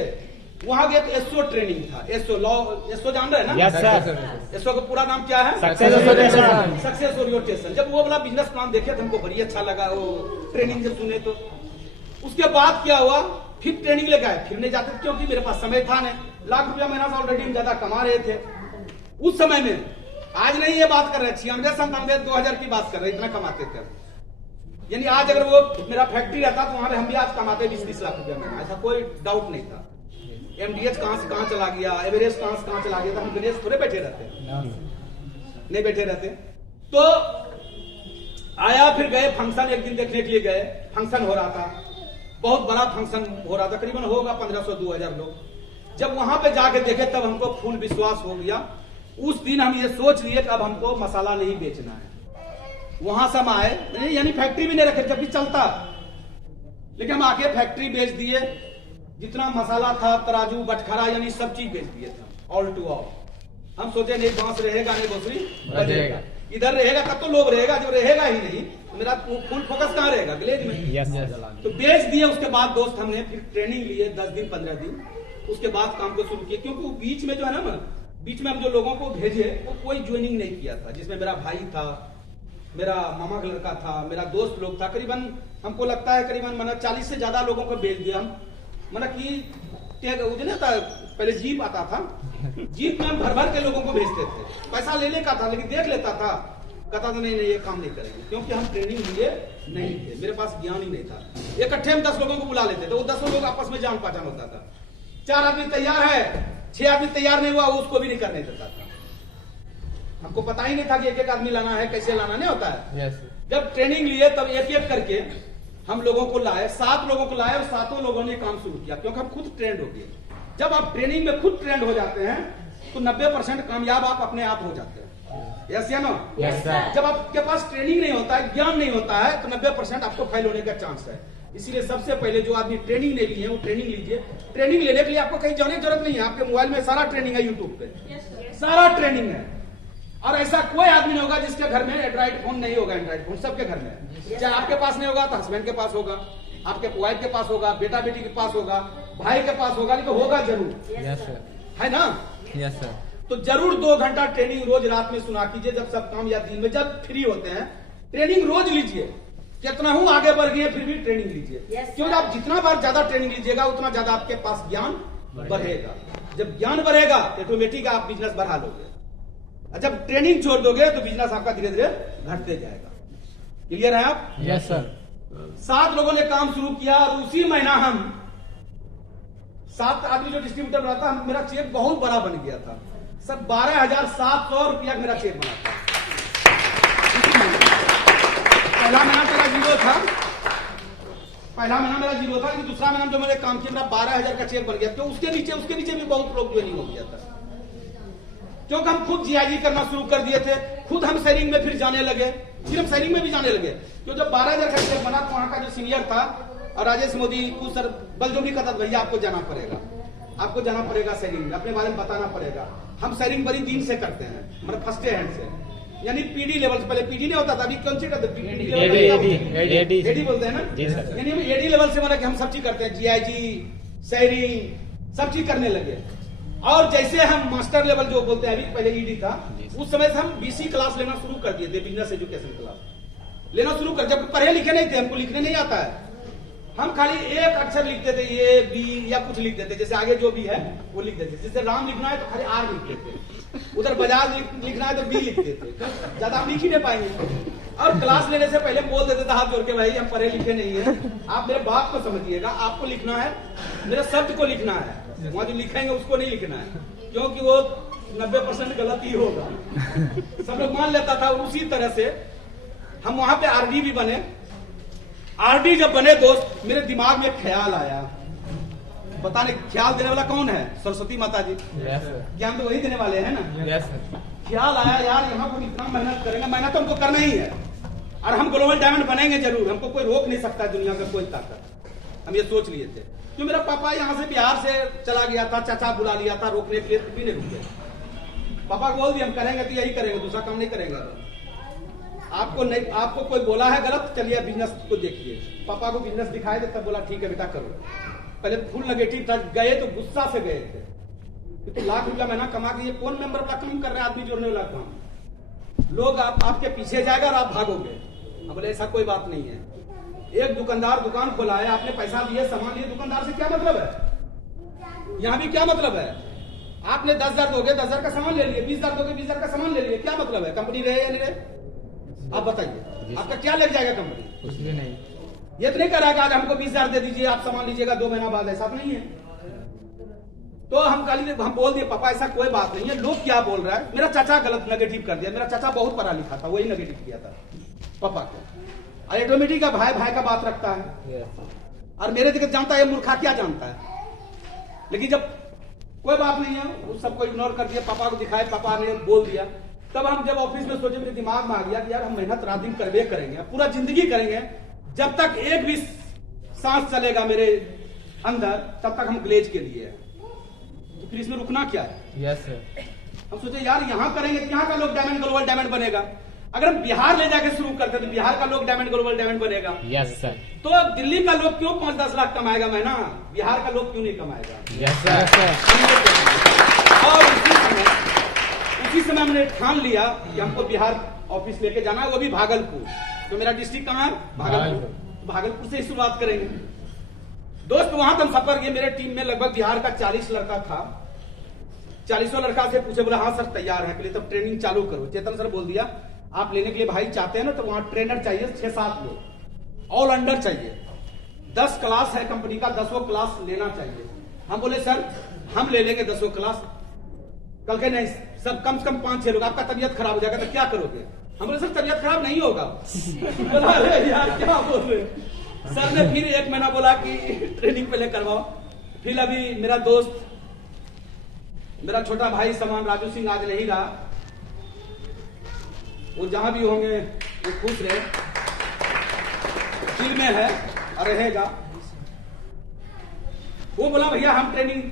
वहां गए तो एसओ ट्रेनिंग था, एसओ लॉ, एसओ जान रहे हैं ना? Yes sir. एसओ का पूरा नाम क्या है? Success orientation. जब वो वाला बिजनेस प्लान देखे तो हमको बड़ी अच्छा लगा, वो ट्रेनिंग जब सुने तो। उसके बाद क्या हुआ, फिर ट्रेनिंग लेके आए, फिर नहीं जाते क्योंकि मेरे पास समय था नहीं, लाख रुपया महीना से ऑलरेडी हम ज्यादा कमा रहे थे उस समय में। आज नहीं ये बात कर रहे, 96, 97, 2000 की बात कर रहे, इतना कमाते थे। यानी आज अगर वो मेरा फैक्ट्री रहता तो वहां पे हम भी आज कमाते 20-30 लाख रुपया में, ऐसा कोई डाउट नहीं था। MDH कहां से कहां चला गया, एवरेस्ट कहां से कहां चला गया था, हम गणेश थोड़े बैठे रहते, नहीं बैठे रहते। तो आया, फिर गए फंक्शन, एक दिन देखने के लिए गए, फंक्शन हो रहा था, बहुत बड़ा फंक्शन हो रहा था, करीबन होगा 1500-2000 लोग। जब वहां पे जाके देखे तब हमको फुल विश्वास हो गया। उस दिन हम ये सोच लिए कि अब हमको मसाला नहीं बेचना है। वहां से हम आए, यानी फैक्ट्री भी नहीं रखे, जब भी चलता, लेकिन हम आके फैक्ट्री बेच दिए। जितना मसाला था, तराजू, बटखरा, यानी सब चीज बेच दिए थे, ऑल टू ऑल। हम सोचे नहीं बांस रहेगा, नहीं बांसुरी बजेगा, इधर रहेगा तब तो लोग रहेगा, जब रहेगा ही नहीं तो मेरा फुल फोकस कहाँ रहेगा, ग्लेज में। तो बेच दिए। उसके बाद दोस्त हमने फिर ट्रेनिंग लिए 10 दिन 15 दिन, उसके बाद काम को शुरू किया। क्योंकि वो बीच में जो है ना, बीच में हम जो लोगों को भेजे वो कोई ज्वाइनिंग नहीं किया था, जिसमें मेरा भाई था, मेरा मामा का लड़का था, मेरा दोस्त लोग था, करीबन हमको लगता है करीबन 40 से ज्यादा लोगों को भेज दिया हम। कि पहले जीप आता था, जीप में हम भर भर के लोगों को भेजते थे, पैसा लेने का था, लेकिन देख लेता था, कहता था नहीं ये काम नहीं करेंगे, क्योंकि हम ट्रेनिंग लिए नहीं थे, मेरे पास ज्ञान ही नहीं था। इकट्ठे हम 10 लोगों को बुला लेते थे, वो 10 लोग आपस में जान पहचान होता था। 4 आदमी तैयार है, 6 आदमी तैयार नहीं हुआ, उसको भी नहीं करने देता था। हमको पता ही नहीं था कि एक एक आदमी लाना है, कैसे लाना नहीं होता है। जब ट्रेनिंग लिए तब एक एक करके हम लोगों को लाए, 7 लोगों को लाए और 7 लोगों ने काम शुरू किया, क्योंकि हम खुद ट्रेंड हो गए। जब आप ट्रेनिंग में खुद ट्रेंड हो जाते हैं तो 90% कामयाब आप अपने आप हो जाते हैं। यस या नो? जब आपके पास ट्रेनिंग नहीं होता है, ज्ञान नहीं होता है, तो 90% आपको फेल होने का चांस है। इसीलिए सबसे पहले जो आदमी ट्रेनिंग नहीं लिए वो ट्रेनिंग लीजिए। ट्रेनिंग लेने के लिए आपको कहीं जाने की जरूरत नहीं है, आपके मोबाइल में सारा ट्रेनिंग है, यूट्यूब पे सारा ट्रेनिंग है। और ऐसा कोई आदमी नहीं होगा जिसके घर में एंड्रॉइड फोन नहीं होगा। एंड्रॉइड फोन सबके घर में है। चाहे आपके पास नहीं होगा तो हस्बैंड के पास होगा, आपके वाइफ के पास होगा, बेटा बेटी के पास होगा, भाई के पास होगा, लेकिन होगा जरूर। है ना? Yes sir. तो जरूर 2 घंटा ट्रेनिंग रोज रात में सुना कीजिए, जब सब काम या दिन में जब फ्री होते हैं ट्रेनिंग रोज लीजिए। कितना हूं आगे बढ़ गए फिर भी ट्रेनिंग लीजिए, क्योंकि आप जितना बार ज्यादा ट्रेनिंग लीजिएगा उतना ज्यादा आपके पास ज्ञान बढ़ेगा। जब ज्ञान बढ़ेगा तो ऑटोमेटिक आप बिजनेस बढ़ा लोगे, और जब ट्रेनिंग छोड़ दोगे तो बिजनेस आपका धीरे धीरे घटते जाएगा। क्लियर है आप? Yes sir. 7 लोगों ने काम शुरू किया और उसी महीना हम 7 आदमी जो डिस्ट्रीब्यूटर बना था, मेरा चेक बहुत बड़ा बन गया था सर। 12,700 रुपया मेरा चेक बना था। पहला महीना मेरा जीरो था, पहला महीना मेरा जीरो था, लेकिन दूसरा महीना जो मैंने काम किया मेरा 12,000 का चेक बन गया। तो उसके नीचे भी बहुत लोग ज्वाइनिंग हो गया था, क्योंकि हम खुद GIG करना शुरू कर दिए थे, खुद हम शेयरिंग में फिर जाने लगे, फिर हम शेयरिंग में भी जाने लगे। तो जब 12,000 का चेक बना तो वहां का जो सीनियर था और राजेश मोदी कुछ सर बल जो भी कहता भैया आपको जाना पड़ेगा, आपको जाना पड़ेगा शेयरिंग में, अपने बारे में बताना पड़ेगा। हम शेयरिंग बड़ी दिन से करते हैं, मतलब फर्स्ट हैंड से, यानी PD लेवल से। पहले PD नहीं होता था, अभी कौन सी करते? AD बोलते हैं ना, यानी AD लेवल से मतलब कि हम सब चीज करते हैं, GIG, शेयरिंग, सब चीज करने लगे। और जैसे हम मास्टर लेवल जो बोलते हैं, अभी पहले ED था, उस समय से हम BC क्लास लेना शुरू कर दिए थे, बिजनेस एजुकेशन क्लास लेना शुरू कर। जब पढ़े लिखे नहीं थे, हमको लिखने नहीं आता है, हम खाली एक अक्षर लिखते थे, A B या कुछ लिख देते, जैसे आगे जो भी है वो लिख देते। जैसे राम लिखना है तो खाली R लिखते थे, उधर बजाज लिखना है तो B लिखते थे, ज्यादा हम लिख ही नहीं पाएंगे। और क्लास लेने से पहले बोल देते थे हाथ जोड़ के, भाई हम पढ़े लिखे नहीं है, आप मेरे बात को समझिएगा, आपको लिखना है मेरे शब्द को लिखना है, वहां जो लिखेंगे उसको नहीं लिखना है, क्योंकि वो 90% गलत ही होगा। सब लोग मान लेता था। उसी तरह से हम वहां पे RD भी बने। RD जब बने दोस्त, मेरे दिमाग में ख्याल आया, पता नहीं ख्याल देने वाला कौन है? सरस्वती माता जी। ज्ञान तो वही देने वाले हैं ना। ख्याल आया यार यहाँ पर इतना मेहनत करेंगे, मेहनत तो हमको करना ही है, और हम ग्लोबल डायमंड बनेंगे जरूर, हमको कोई रोक नहीं सकता दुनिया का कोई ताकत। हम ये सोच लिए थे। तो मेरा पापा यहाँ से बिहार से चला गया था, चाचा बुला लिया था रोकने के लिए, भी नहीं रुके। पापा को बोल दिया हम करेंगे तो यही करेंगे, दूसरा काम नहीं करेंगे। आपको कोई बोला है गलत, चलिए बिजनेस को देखिए। पापा को बिजनेस दिखाए थे, तब बोला ठीक है बेटा करो। पहले फुल नेगेटिव था, गए तो गुस्सा से गए थे, तो लाख रुपया महीना कमा के ये कौन मेंबर वाला काम कर रहे हैं, आदमी जोड़ने वाला काम। लोग आपके पीछे जाएगा और आप भागोगे। अब बोले ऐसा कोई बात नहीं है। एक दुकानदार दुकान खोला है, आपने पैसा दिए, सामान लिए, दुकानदार से क्या मतलब है? यहाँ भी क्या मतलब है? आपने 10,000 दोगे, 10,000 का सामान ले लिए, 20,000 दोगे, 20,000 का सामान ले लिए, क्या मतलब है? कंपनी रहे या नहीं रहे? आप बताइए आपका क्या लग जाएगा कंपनी? कुछ भी नहीं। ये तो नहीं कह रहा कि आज हमको 20,000 दे दीजिए, आप सामान लीजिएगा 2 महीना बाद, ऐसा नहीं है। तो हम बोल दिए पापा ऐसा कोई बात नहीं है, लोग क्या बोल रहा है। मेरा चाचा गलत नेगेटिव कर दिया, मेरा चाचा बहुत पढ़ा लिखा था, वही नेगेटिव किया था पापा को। और ऑटोमेटिक का भाई का बात रखता है, और मेरे दिक्कत जानता है मूर्खा क्या जानता है। लेकिन जब कोई बात नहीं है, उस सबको इग्नोर कर दिया, पापा को दिखाए, पापा ने बोल दिया। तब हम जब ऑफिस में सोचे, मेरे दिमाग में आ गया कि यार हम मेहनत रात दिन करवे करेंगे, पूरा जिंदगी करेंगे, जब तक एक भी सांस चलेगा मेरे अंदर तब तक हम ग्लेज के लिए है। तो फिर इसमें रुकना क्या है? Yes sir. हम सोचे यार यहाँ करेंगे तो यहाँ का लोग डायमंड ग्लोबल डायमंड बनेगा। अगर हम बिहार ले जाके शुरू करते तो बिहार का लोग डायमंड ग्लोबल डायमंड बनेगा। Yes sir. तो अब दिल्ली का लोग क्यों 5-10 लाख कमाएगा महीना, बिहार का लोग क्यों नहीं कमाएगा? Yes sir. और उसी समय हमने ठान लिया कि हमको बिहार ऑफिस लेके जाना है, वो भी भागलपुर। तो मेरा डिस्ट्रिक्ट कहाँ है? भागलपुर। भागलपुर से ही शुरुआत करेंगे। दोस्त वहां तो हम सफर गए, मेरे टीम में लगभग बिहार का 40 लड़का था। 40 लड़का से पूछे, बोला हाँ सर तैयार है, पहले तब ट्रेनिंग चालू करो। चेतन सर बोल दिया आप लेने के लिए भाई चाहते हैं ना, तो वहां ट्रेनर चाहिए 6-7 लोग, ऑल अंडर चाहिए। 10 क्लास है कंपनी का, 10 क्लास लेना चाहिए। हम बोले सर हम ले लेंगे 10 क्लास। कल के नहीं सब कम से कम 5-6 लोग, आपका तबियत खराब हो जाएगा तो क्या करोगे? हम बोले सर तबियत खराब नहीं होगा। बोला अरे यार क्या बोल रहे। सर ने फिर 1 महीना बोला कि ट्रेनिंग पहले करवाओ। फिर अभी मेरा दोस्त, मेरा छोटा भाई समान राजू सिंह आज नहीं रहा, वो जहां भी होंगे वो खुश रहे, दिल में है और रहेगा। वो बोला भैया हम ट्रेनिंग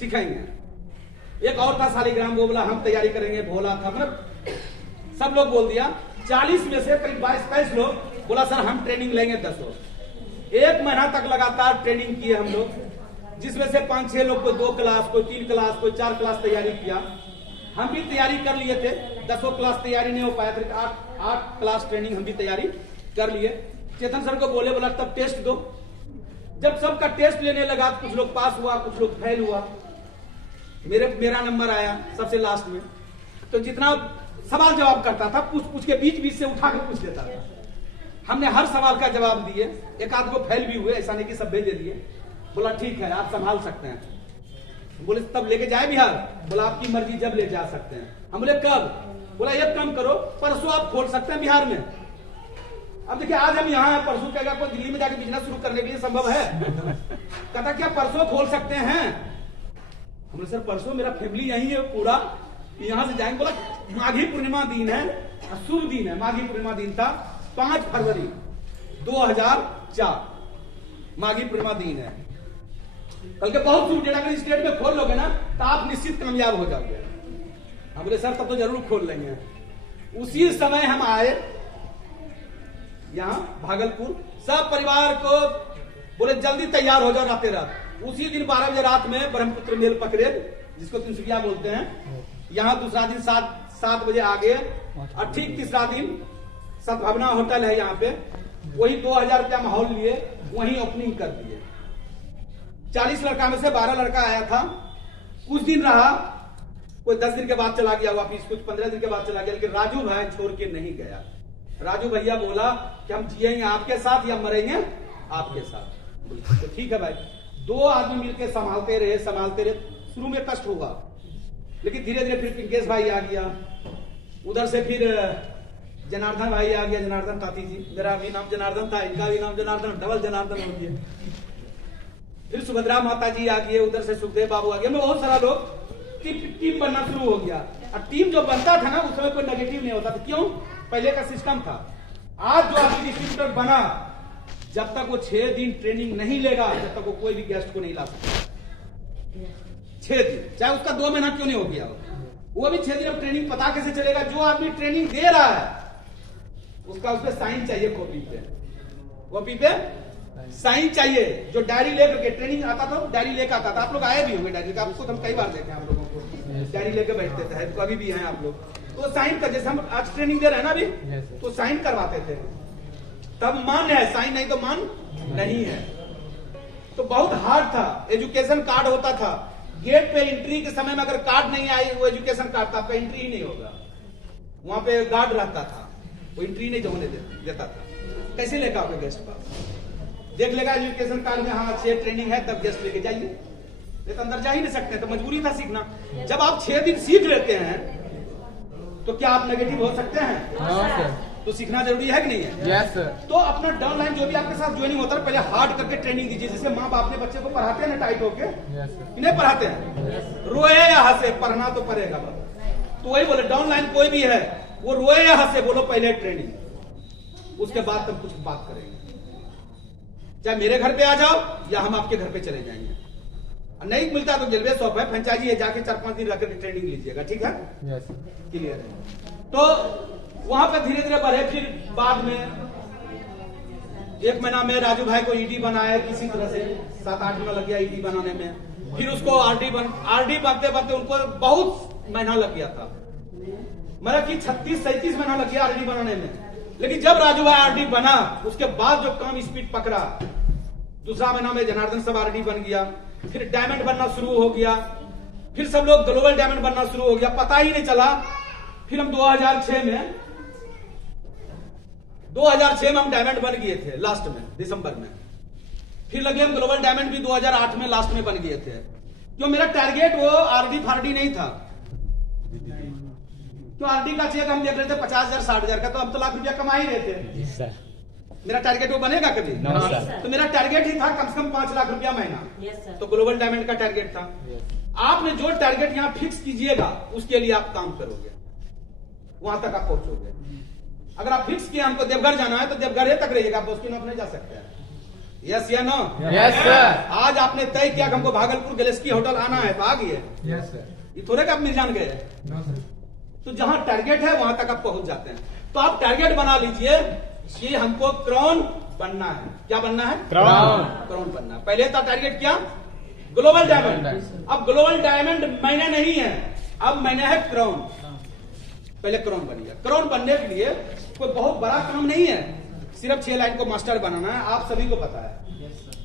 सिखाएंगे। एक और था शालिग्राम, वो बोला हम तैयारी करेंगे। भोला था, मतलब सब लोग बोल दिया। 40 में से करीब 22-23 लोग बोला सर हम ट्रेनिंग लेंगे 10 लोग। 1 महीना तक लगातार ट्रेनिंग किए हम लोग, जिसमें से 5-6 लोग को 2 क्लास, कोई 3 क्लास, कोई 4 क्लास तैयारी किया। हम भी तैयारी कर लिए थे, 10 क्लास तैयारी नहीं हो पाया था, 8 क्लास ट्रेनिंग हम भी तैयारी कर लिए। चेतन सर को बोले, बोला तब टेस्ट दो। जब सबका टेस्ट लेने लगा तो कुछ लोग पास हुआ, कुछ लोग फेल हुआ। मेरा नंबर आया सबसे लास्ट में। तो जितना सवाल जवाब करता था, पूछ के बीच से उठा के पूछ देता था। हमने हर सवाल का जवाब दिए, एक आध को फेल भी हुए, ऐसा नहीं कि सब भेज दे दिए। बोला ठीक है आप संभाल सकते हैं। बोले तब लेके जाए बिहार? बोला आपकी मर्जी, जब ले जा सकते हैं। हम बोले कब? बोला एक काम करो, परसों आप खोल सकते हैं बिहार में। अब देखिए आज हम यहाँ हैं, परसों कहेगा कोई दिल्ली में जाके बिजनेस शुरू करने के लिए संभव है? कहता क्या परसों खोल सकते हैं? हम बोले सर परसों मेरा फैमिली यही है पूरा, यहाँ से जाएंगे। बोला माघी पूर्णिमा दिन है, शुभ दिन है। माघी पूर्णिमा दिन था 5 फरवरी 2004, माघी पूर्णिमा दिन है। कल के बहुत शुभ डेट, अगर स्टेट में खोल लोगे ना तो आप निश्चित कामयाब हो जाओगे। हम बोले सर तब तो जरूर खोल लेंगे। उसी समय हम आए यहाँ भागलपुर, सब परिवार को बोले जल्दी तैयार हो जाओ रातें रात। उसी दिन 12 बजे रात में ब्रह्मपुत्र मेल पकड़े, जिसको तिनसुकिया बोलते हैं। यहाँ दूसरा दिन 7 बजे आ गए, और ठीक तीसरा दिन सद्भावना होटल है यहाँ पे, वही 2000 रुपया माहौल लिए, वही ओपनिंग कर दिए। 40 लड़का में से 12 लड़का आया था। कुछ दिन रहा, कोई 10 दिन के बाद चला गया वापिस, कुछ 15 दिन के बाद चला गया। लेकिन राजू भाई छोड़ के नहीं गया। राजू भैया बोला कि हम जिएंगे आपके साथ या मरेंगे आपके साथ। तो ठीक है भाई। 2 आदमी मिलकर संभालते रहे। शुरू में कष्ट हुआ, लेकिन धीरे धीरे फिर पिंकेश भाई आ गया, उधर से फिर जनार्दन भाई आ गया, जनार्दन ताती जी। मेरा भी नाम जनार्दन था, इनका भी नाम जनार्दन, डबल जनार्दन हो गया। फिर सुभद्रा माता जी आ गए, उधर से सुखदेव बाबू आ गए। मैं बहुत सारा लोग टीम बनना शुरू हो गया। और टीम जो बनता था ना उस समय कोई नेगेटिव नहीं होता था। क्यों? पहले का सिस्टम था। आज जो अभी डिस्ट्रीब्यूटर बना, जब तक वो 6 दिन ट्रेनिंग नहीं लेगा, जब तक वो कोई भी गेस्ट को नहीं ला सकता। 6 दिन, चाहे उसका 2 महीना क्यों नहीं हो गया, वो भी 6 दिन अब ट्रेनिंग पता कैसे चलेगा? जो आदमी ट्रेनिंग दे रहा है उसका उस पर साइन चाहिए, कॉपी पे साइन चाहिए। जो डायरी लेकर के ट्रेनिंग आता था, डायरी लेकर आता था। आप लोग आए भी होंगे डायरी, आपको तो हम कई बार देखे आप लोगों को डायरी लेकर बैठते थे, तो अभी भी हैं आप लोग। तो साइन कर, जैसे हम आज ट्रेनिंग दे रहे हैं ना अभी, तो साइन करवाते थे, तब मान्य है, साइन नहीं तो मान नहीं है। तो बहुत हार्ड था। एजुकेशन कार्ड होता था, गेट पे एंट्री के समय में अगर कार्ड नहीं आई, वो एजुकेशन कार्ड था, आपका एंट्री ही नहीं होगा। वहां पे गार्ड रहता था, वो एंट्री नहीं होने देता था। कैसे लेकर आओगे गेस्ट पास? देख लेगा एजुकेशन कार्ड में हाँ 6 ट्रेनिंग है तब गेस्ट लेके जाइए, नहीं तो अंदर जा ही नहीं सकते। तो मजबूरी था सीखना। जब आप 6 दिन सीख लेते हैं तो क्या आप नेगेटिव हो सकते हैं? तो सीखना जरूरी है कि नहीं है? Yes sir. तो अपना डाउनलाइन जो भी आपके साथ ज्वाइनिंग होता है पहले हार्ड करके ट्रेनिंग दीजिए। जैसे माँ बाप अपने बच्चे को पढ़ाते हैं ना टाइट होके, नहीं पढ़ाते हैं, रोए या हंसे पढ़ना तो पड़ेगा। तो वही बोले डाउनलाइन कोई भी है वो रोए या हंसे, बोलो पहले ट्रेनिंग, उसके बाद तब कुछ बात करेंगे। चाहे मेरे घर पे आ जाओ या हम आपके घर पे चले जाएंगे। नहीं मिलता तो रेलवे शॉप है, फ्रेंचाइजी है, जाके 4-5 दिन रखकर ट्रेनिंग लीजिएगा। ठीक है? क्लियर है? तो वहां पे धीरे धीरे बढ़े। फिर बाद में 1 महीना में राजू भाई को ईडी बनाया किसी तरह से, 7-8 महीना लग गया ईडी बनाने में। फिर उसको आरडी बनते बनते उनको बहुत महीना लग गया था, मतलब कि 36-37 महीना लग गया आरडी बनाने में। लेकिन जब राजू भाई आरडी बना उसके बाद जो काम स्पीड पकड़ा, दूसरा महीना में जनार्दन सब आरडी बन गया। फिर डायमंड बनना शुरू हो गया, फिर सब लोग ग्लोबल डायमंड बनना शुरू हो गया, पता ही नहीं चला। फिर हम 2006 में हम डायमंड बन गए थे लास्ट में, दिसंबर में। फिर लगे हम ग्लोबल डायमंड भी 2008 में लास्ट में बन गए थे। क्यों? मेरा टारगेट वो आरडी फारडी नहीं था। क्यों? आरडी का चेक हम देख रहे थे 50,000 60,000 का, तो हम तो लाख रुपया कमा ही रहे थे। मेरा टारगेट वो बनेगा कभी? तो मेरा टारगेट ही था कम से कम 5 लाख रुपया महीना। तो ग्लोबल डायमंड का टारगेट था। आपने जो टारगेट यहाँ फिक्स कीजिएगा उसके लिए आप काम करोगे, वहां तक आप पहुंचोगे। अगर आप फिक्स किया हमको देवघर जाना है तो देवघर तक रहिएगा, बॉस्किन नहीं जा सकते हैं। यस या नो? Yes sir. आज आपने तय किया कि हमको भागलपुर गैलेक्सी होटल आना है तो आ गए। Yes sir. ये थोड़े का आप मिर्जान गए। तो जहां टारगेट है वहां तक आप पहुंच जाते हैं। तो आप टारगेट बना लीजिए कि हमको क्राउन बनना है। क्या बनना है? क्राउन बनना है। पहले था टारगेट क्या? Global diamond. अब ग्लोबल डायमंड मैंने नहीं है, अब मैंने है क्राउन। पहले क्राउन बनिए। क्राउन बनने के लिए कोई बहुत बड़ा काम नहीं है, सिर्फ 6 लाइन को मास्टर बनाना है। आप सभी को पता है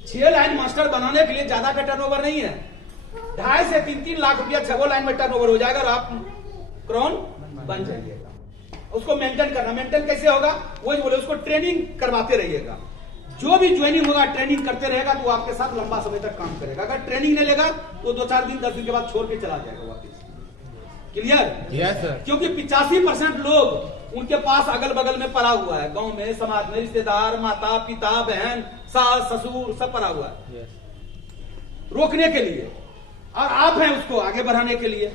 6 लाइन मास्टर बनाने के लिए ज्यादा का टर्नओवर नहीं है। 2.5 से 3-3 लाख रुपया 6 लाइन में टर्नओवर हो जाएगा और आप क्राउन बन जाइएगा। उसको मेंटेन करना। मेंटेन कैसे होगा? वही बोले, उसको ट्रेनिंग करवाते रहिएगा। जो भी ज्वाइनिंग होगा ट्रेनिंग करते रहेगा तो वो आपके साथ लंबा समय तक काम करेगा। अगर ट्रेनिंग नहीं लेगा तो 2-4 दिन 10 दिन के बाद छोड़ के चला जाएगा वापस। क्लियर? Yes sir. क्योंकि 85% लोग उनके पास अगल बगल में पड़ा हुआ है, गांव में, समाज में, रिश्तेदार, माता पिता बहन सास ससुर सब पड़ा हुआ है रोकने के लिए, और आप हैं उसको आगे बढ़ाने के लिए।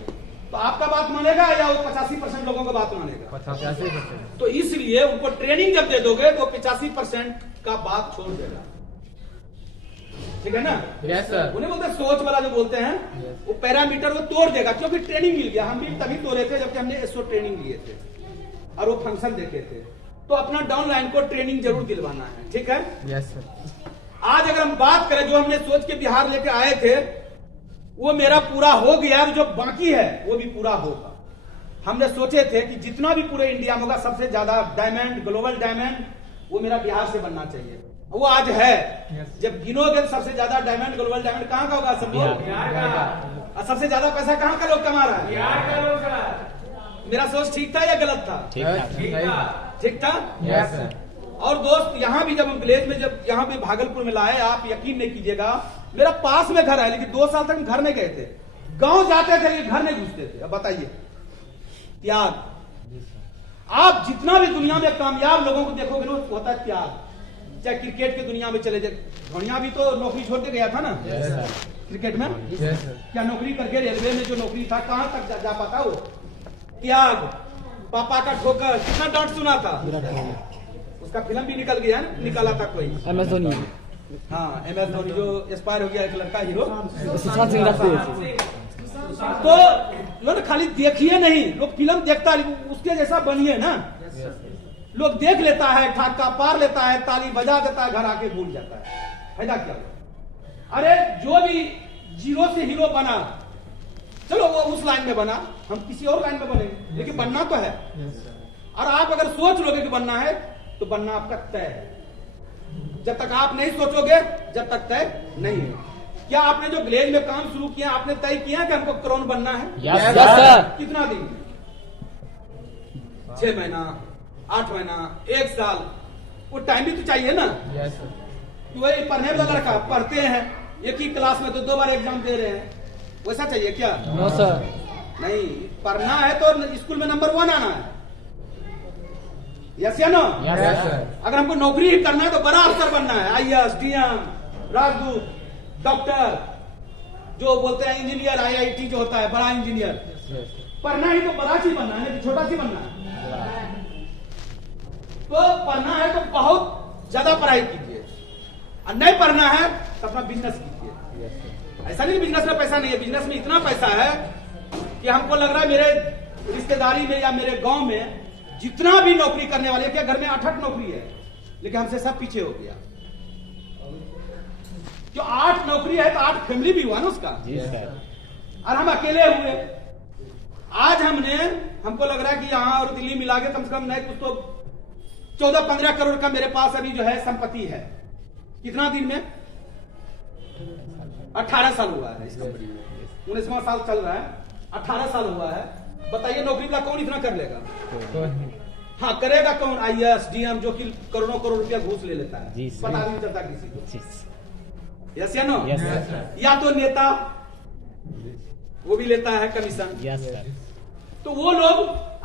तो आपका बात मानेगा या वो 85% लोगों का बात मानेगा? 85%। तो इसलिए उनको ट्रेनिंग जब दे दोगे तो 85% का बात छोड़ देगा। ठीक है ना? Yes sir. उन्हें बोलते हैं सोच वाला जो बोलते हैं, वो पैरामीटर वो तोड़ देगा क्योंकि ट्रेनिंग मिल गया। हम भी तभी तोड़े थे जबकि हमने एसओ ट्रेनिंग लिए थे और वो फंक्शन देखे थे। तो अपना डाउनलाइन को ट्रेनिंग जरूर दिलवाना है। ठीक है? Yes sir. आज अगर हम बात करें जो हमने सोच के बिहार लेके आए थे वो मेरा पूरा हो गया, और जो बाकी है वो भी पूरा होगा। हमने सोचे थे कि जितना भी पूरे इंडिया में होगा सबसे ज्यादा डायमंड, ग्लोबल डायमंड, वो मेरा बिहार से बनना चाहिए। वो आज है। जब गिनोगे सबसे ज्यादा डायमंड, ग्लोबल डायमंड कहाँ का होगा? सब लोग बिहार का। और सबसे ज्यादा पैसा कहाँ का लोग कमा रहा है? बिहार का लोग। मेरा सोच ठीक था या गलत था? ठीक था। Yes sir. और दोस्त यहाँ भी जब हम विलेज में, जब यहाँ पे भागलपुर में लाए, आप यकीन नहीं कीजिएगा, मेरा पास में घर है लेकिन 2 साल तक हम घर नहीं गए थे। गांव जाते थे लेकिन घर नहीं घुसते थे। अब बताइए, त्याग। आप जितना भी दुनिया में कामयाब लोगों को देखोगे ना, होता है त्याग। चाहे क्रिकेट की दुनिया में चले जाए, धोनिया भी तो नौकरी छोड़ के गया था ना क्रिकेट में। क्या नौकरी करके रेलवे में जो नौकरी था कहां तक जा पाता? वो त्याग। पापा का ठोकर, कितना डांट सुना था। उसका फिल्म भी निकल गया ना, निकाला था कोई MS धोनी। हाँ, MS धोनी जो एक्सपायर हो गया, एक लड़का हीरो। तो लोग खाली देखिए नहीं, लोग फिल्म देखता है, उसके जैसा बनिए ना। लोग देख लेता है, ठाका पार लेता है, ताली बजा देता है, घर आके भूल जाता है। फायदा क्या? अरे जो भी 0 से हीरो बना, चलो वो उस लाइन में बना, हम किसी और लाइन में बनेंगे, लेकिन बनना तो है। और आप अगर सोच लोगे कि बनना है तो बनना आपका तय है। जब तक आप नहीं सोचोगे जब तक तय नहीं है। क्या आपने जो विलेज में काम शुरू किया, आपने तय किया कि हमको क्राउन बनना है? Yes sir. कितना दिन? 6 महीना, 8 महीना, 1 साल, वो टाइम भी तो चाहिए ना। Yes sir. कि वही पढ़ने वाला लड़का पढ़ते हैं, एक ही क्लास में तो 2 बार एग्जाम दे रहे हैं, वैसा चाहिए क्या? No sir. नहीं, पढ़ना है तो स्कूल में नंबर 1 आना है। यस या नो? Yes sir. अगर हमको नौकरी ही करना है तो बड़ा अफसर बनना है, IAS, DM, राजदूत, डॉक्टर, जो बोलते हैं इंजीनियर, IIT जो होता है बड़ा इंजीनियर। पढ़ना ही तो बड़ा चीज बनना है, नहीं तो छोटा चीज बनना है। तो पढ़ना है तो बहुत ज्यादा पढ़ाई कीजिए, और नहीं पढ़ना है तो अपना बिजनेस कीजिए। ऐसा नहीं कि बिजनेस में पैसा नहीं है, बिजनेस में इतना पैसा है कि हमको लग रहा है मेरे रिश्तेदारी में या मेरे गांव में जितना भी नौकरी करने वाले, क्या घर में 8 नौकरी है, लेकिन हमसे सब पीछे हो गया। जो 8 नौकरी है तो 8 फैमिली भी हुआ ना उसका, और हम अकेले हुए। आज हमको लग रहा है कि यहाँ और दिल्ली मिला के कम से कम नहीं कुछ तो 14-15 करोड़ का मेरे पास अभी जो है संपत्ति है। कितना दिन में? 18 साल हुआ है इस कंपनी में, 19वां साल चल रहा है, 18 साल हुआ है। बताइए नौकरी वाला कौन इतना कर लेगा? हाँ, करेगा कौन? IAS, DM, जो कि करोड़ों करोड़ रुपया घूस ले लेता है, पता भी नहीं चलता किसी को। यस या नो? या तो नेता, वो भी लेता है कमीशन। Yes sir. तो वो लोग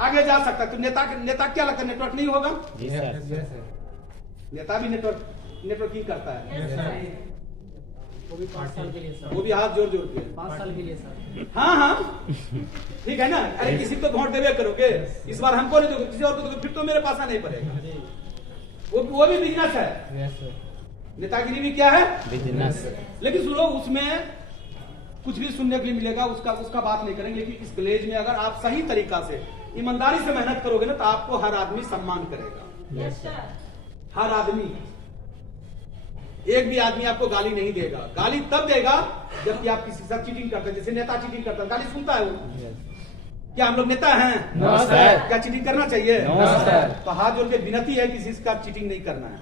आगे जा सकता है। तो नेता क्या लगता है? नेटवर्क नहीं होगा? जी सर। नेता भी नेटवर्किंग करता है, वो भी 5 साल के लिए सर। वो भी हाथ जोड़ जोड़ के। 5 साल के लिए सर। हाँ, ठीक है ना। अरे किसी को वोट देवे करोगे, इस बार हमको नहीं दोगे, किसी और को दोगे, फिर तो मेरे पास नहीं पड़ेगा। वो भी बिजनेस है। Yes sir. नेतागिरी भी क्या है? बिजनेस। लेकिन सुनो, उसमें कुछ भी सुनने के लिए मिलेगा, उसका बात नहीं करेंगे। लेकिन इस कॉलेज में अगर आप सही तरीका से ईमानदारी से मेहनत करोगे ना, तो आपको हर आदमी सम्मान करेगा। Yes sir. हर आदमी, एक भी आदमी आपको गाली नहीं देगा। गाली तब देगा जबकि आप किसी के साथ चीटिंग करते हैं। जैसे नेता चीटिंग करता है, गाली सुनता है वो। क्या हम लोग नेता हैं? No sir. क्या चीटिंग करना चाहिए? No sir. तो हाथ जोड़ के विनती है, किसी का चीटिंग नहीं करना है।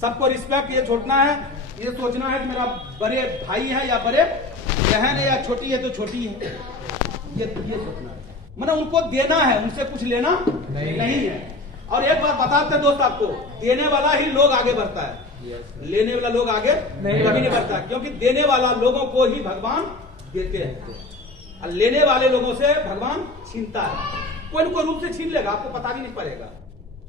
सबको रिस्पेक्ट ये छोड़ना है, ये सोचना है कि मेरा बड़े भाई है या बड़े बहन है या छोटी है तो छोटी है, ये सोचना है। मतलब उनको देना है, उनसे कुछ लेना नहीं है। और एक बात बताते हैं दोस्त आपको, देने वाला ही लोग आगे बढ़ता है, लेने वाला लोग आगे कभी नहीं बढ़ता। क्योंकि देने वाला लोगों को ही भगवान देते हैं, और लेने वाले लोगों से भगवान छीनता है। कोई न कोई रूप से छीन लेगा, आपको पता भी नहीं पड़ेगा।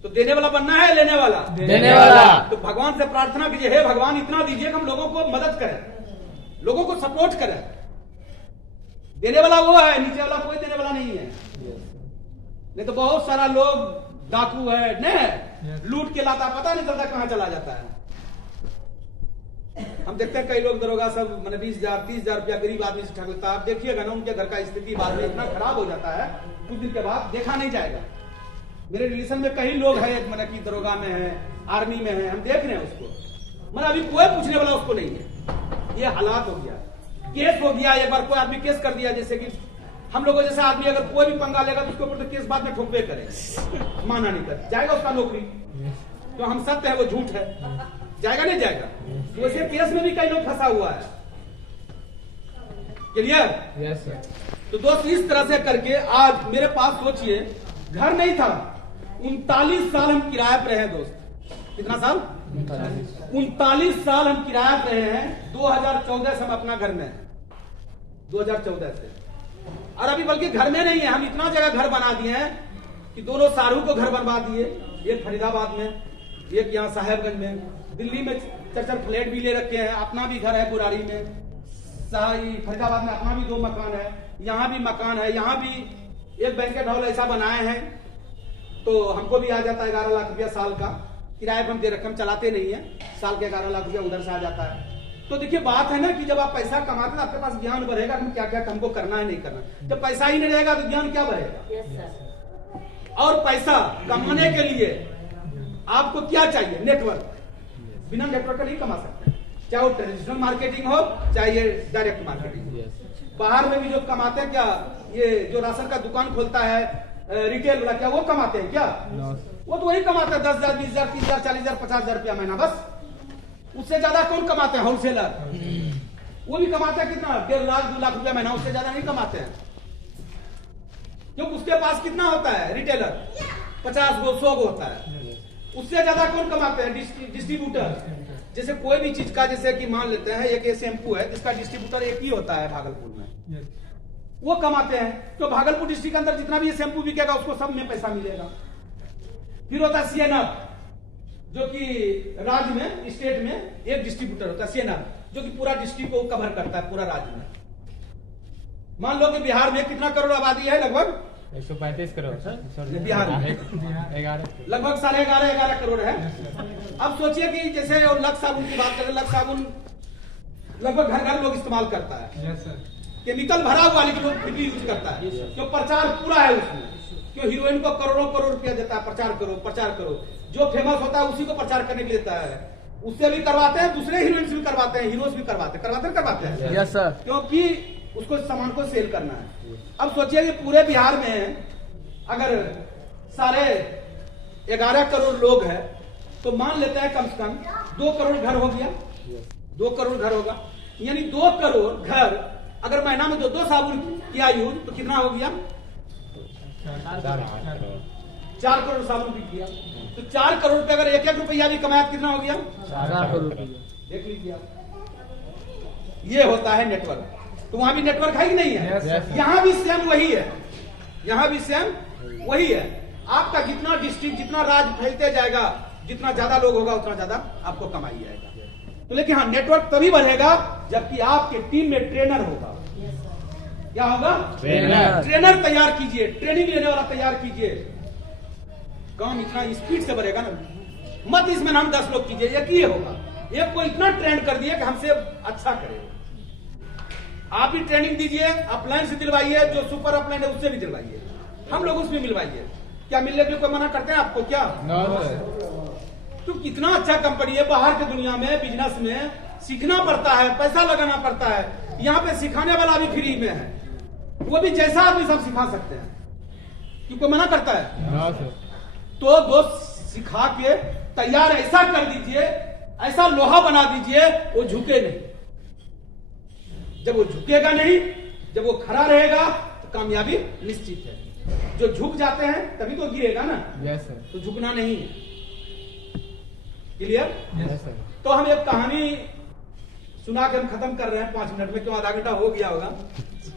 तो देने वाला बनना है, लेने वाला? देने वाला। तो भगवान से प्रार्थना कीजिए, हे भगवान इतना दीजिए कि हम लोगों को मदद करें, लोगों को सपोर्ट करें। देने वाला वो है, नीचे वाला कोई देने वाला नहीं है। नहीं तो बहुत सारा लोग डाकू है, नहीं लूट के लाता, पता नहीं चलता कहां चला जाता है। हम देखते हैं कई लोग दरोगा सब 20,000 30,000 रुपया गरीब आदमी से ठग लेता है। आप देखिएगा ना, उनके घर का स्थिति बाद में इतना खराब हो जाता है, कुछ दिन के बाद देखा नहीं जाएगा। मेरे रिलेशन में कई लोग हैं कि दरोगा में है, आर्मी में है, हम देख रहे हैं उसको। अभी कोई पूछने वाला उसको नहीं है। ये हालात हो गया, केस हो गया। एक बार कोई आदमी केस कर दिया, जैसे कि हम लोगों जैसा आदमी अगर कोई भी पंगा लेगा तो उसके ऊपर तो केस बाद में ठोकबे करेगा, माना नहीं कर जाएगा उसका नौकरी। तो हम सत्य है वो झूठ है, जाएगा नहीं जाएगा। तो वैसे केस में भी कई लोग फंसा हुआ है। क्लियर? Yes sir. तो दोस्त इस तरह से करके आज मेरे पास सोचिए, घर नहीं था, 39 साल हम किराए पर रहे हैं दोस्त। कितना साल? 39 साल हम किराया पर रहे हैं। 2014 से हम अपना घर में, 2014 से। और अभी बल्कि घर में नहीं है, हम इतना जगह घर बना दिए हैं कि दोनों सारू को घर बनवा दिए, एक फरीदाबाद में, एक यहाँ साहेबगंज में, दिल्ली में 4 फ्लैट भी ले रखे हैं, अपना भी घर है बुराड़ी में, फरीदाबाद में अपना भी 2 मकान है, यहाँ भी मकान है, यहाँ भी एक बैंकेट हॉल ऐसा बनाए हैं। तो हमको भी आ जाता है 11 लाख रुपया साल का किराए पर हम दे रखे, हम चलाते नहीं है, साल के 11 लाख रुपया उधर से आ जाता है। तो देखिए बात है ना कि जब आप पैसा कमाते हैं आपके पास ज्ञान बढ़ेगा कि क्या क्या हमको करना है नहीं करना। जब पैसा ही नहीं रहेगा तो ज्ञान क्या बढ़ेगा? और पैसा कमाने के लिए आपको क्या चाहिए? नेटवर्क। बिना नेटवर्क का नहीं कमा सकते, चाहे वो ट्रेडिशनल मार्केटिंग हो चाहे ये डायरेक्ट मार्केटिंग। बाहर में भी जो कमाते हैं, क्या ये जो राशन का दुकान खोलता है रिटेल वाला, क्या वो कमाते हैं क्या? वो तो वही कमाता है 10,000 20,000 30,000 40,000 50,000 रुपया महीना, बस। उससे ज्यादा कौन कमाते हैं? होलसेलर। वो भी कमाते हैं कितना? 1.5 लाख 2 लाख रुपया महीना, उससे ज्यादा नहीं कमाते हैं। क्योंकि उसके पास कितना होता है? रिटेलर 50 गो 100 गो होता है। उससे ज्यादा कौन कमाते हैं? डिस्ट्रीब्यूटर। जैसे कोई भी चीज का, जैसे कि मान लेते हैं एक शैम्पू है जिसका डिस्ट्रीब्यूटर एक ही होता है भागलपुर में, वो कमाते हैं। तो भागलपुर डिस्ट्रिक्ट के अंदर जितना भी ये शैम्पू बिकेगा उसको सब में पैसा मिलेगा। फिर होता है सीएनआर, जो कि राज्य में, स्टेट में एक डिस्ट्रीब्यूटर होता है सीएनआर, जो कि पूरा डिस्ट्रिक्ट को कवर करता है, पूरा राज्य में। मान लो कि बिहार में कितना करोड़ आबादी है? लगभग 135 करोड़ सर। बिहार में 11 लगभग 11.5 करोड़ है। अब सोचिए कि जैसे लक्स साबुन की बात करें, लक्स साबुन लगभग घर घर लोग इस्तेमाल करता है, केमिकल भरा हुआ लेकिन लोग फिर भी यूज करता है, क्यों? प्रचार पूरा है उसमें। क्यों? हीरोइन को करोड़ों करोड़ रुपया देता है, प्रचार करो प्रचार करो। जो फेमस होता है उसी को प्रचार करने के लिए देता है। उससे भी करवाते हैं, दूसरे हीरोइन से भी करवाते हैं, हीरोज भी करवाते हैं। Yes sir. क्योंकि उसको सामान को सेल करना है। अब सोचिए कि पूरे बिहार में अगर 11.5 करोड़ लोग हैं, तो मान लेते हैं कम से कम 2 करोड़ घर हो गया। 2 करोड़ घर होगा, यानी 2 करोड़ घर अगर महीना में 2 साबुन किया यूज, तो कितना हो गया? 4 करोड़ साबुन भी किया। तो 4 करोड़ पे अगर 1-1 रुपया भी कमाया तो कितना हो गया? 4 करोड़ रुपया। देख लीजिए आप। ये होता है नेटवर्क। तो वहां भी नेटवर्क है कि नहीं है? yes, यहाँ भी सेम वही है, यहाँ भी सेम वही है। आपका जितना डिस्ट्रिक्ट, जितना राज्य फैलते जाएगा, जितना ज्यादा लोग होगा उतना ज्यादा आपको कमाई आएगा। तो लेकिन हाँ, नेटवर्क तभी बढ़ेगा जबकि आपके टीम में ट्रेनर होगा। क्या होगा? ट्रेनर तैयार कीजिए, ट्रेनिंग लेने वाला तैयार कीजिए। काम इतना स्पीड से बढ़ेगा ना, मत इसमें हम 10 लोग कीजिए, एक ही होगा। एक को इतना ट्रेंड कर दिए कि हमसे अच्छा करे। आप भी ट्रेनिंग दीजिए, अपलाइन से दिलवाइए, जो सुपर अपलाइन है उससे भी दिलवाइए, हम लोग उसमें मिलवाइए। क्या मिलने के लिए कोई मना करते हैं आपको? क्या तो कितना अच्छा कंपनी है। बाहर की दुनिया में बिजनेस में सीखना पड़ता है, पैसा लगाना पड़ता है। यहाँ पे सिखाने वाला भी फ्री में है, वो भी जैसा आदमी सब सिखा सकते हैं। क्यों कोई मना करता है? तो दोस्त सिखा के तैयार ऐसा कर दीजिए, ऐसा लोहा बना दीजिए वो झुके नहीं। जब वो झुकेगा नहीं, जब वो खड़ा रहेगा तो कामयाबी निश्चित है। जो झुक जाते हैं तभी तो गिरेगा ना। Yes sir. तो झुकना नहीं है। क्लियर? Yes sir. तो हम एक कहानी सुना के हम खत्म कर रहे हैं 5 मिनट में। क्यों? आधा घंटा हो गया होगा।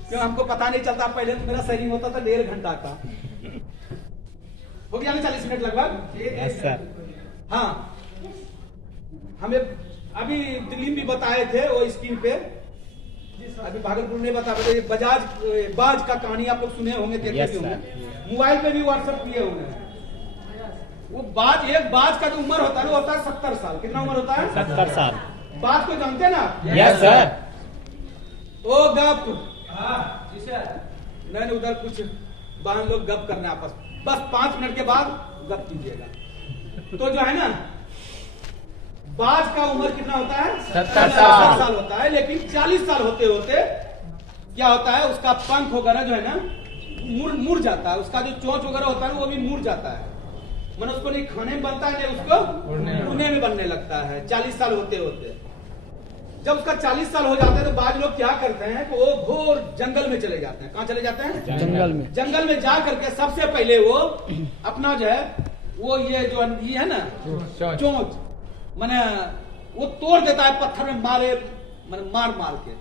क्यों? हमको पता नहीं चलता। पहले तो मेरा सेटिंग होता था 1.5 घंटा का, हो गया ना 40 मिनट लगभग। Yes sir. हाँ, हमें अभी दिल्ली में भी बताए थे वो स्क्रीन पे, अभी भागलपुर में बता रहे। बाज का कहानी आप लोग सुने होंगे, देखे भी होंगे, मोबाइल पे भी व्हाट्सएप किए होंगे। वो एक बाज का जो उम्र होता है वो होता है 70 साल। कितना उम्र होता है? 70 साल। बाज को जानते हैं ना? Yes sir. ओ गप नहीं, उधर कुछ बाहर लोग गप करने आपस, बस 5 मिनट के बाद गप कीजिएगा। तो जो है ना, बाज का उम्र कितना होता है? 70 साल होता है। लेकिन 40 साल होते होते क्या होता है? उसका पंख वगैरह जो है ना मुड़ जाता है। उसका जो चोंच वगैरह होता है वो भी मुड़ जाता है। मतलब उसको नहीं खाने में बनता है, नहीं उसको उड़ने में बनने लगता है 40 साल होते होते। जब उसका 40 साल हो जाते हैं तो बाज लोग क्या करते हैं कि वो घोर जंगल में चले जाते हैं। कहाँ चले जाते हैं? जंगल में जा करके सबसे पहले वो अपना जो है वो ये जो है ना चोंच, माने वो तोड़ देता है पत्थर में, मार के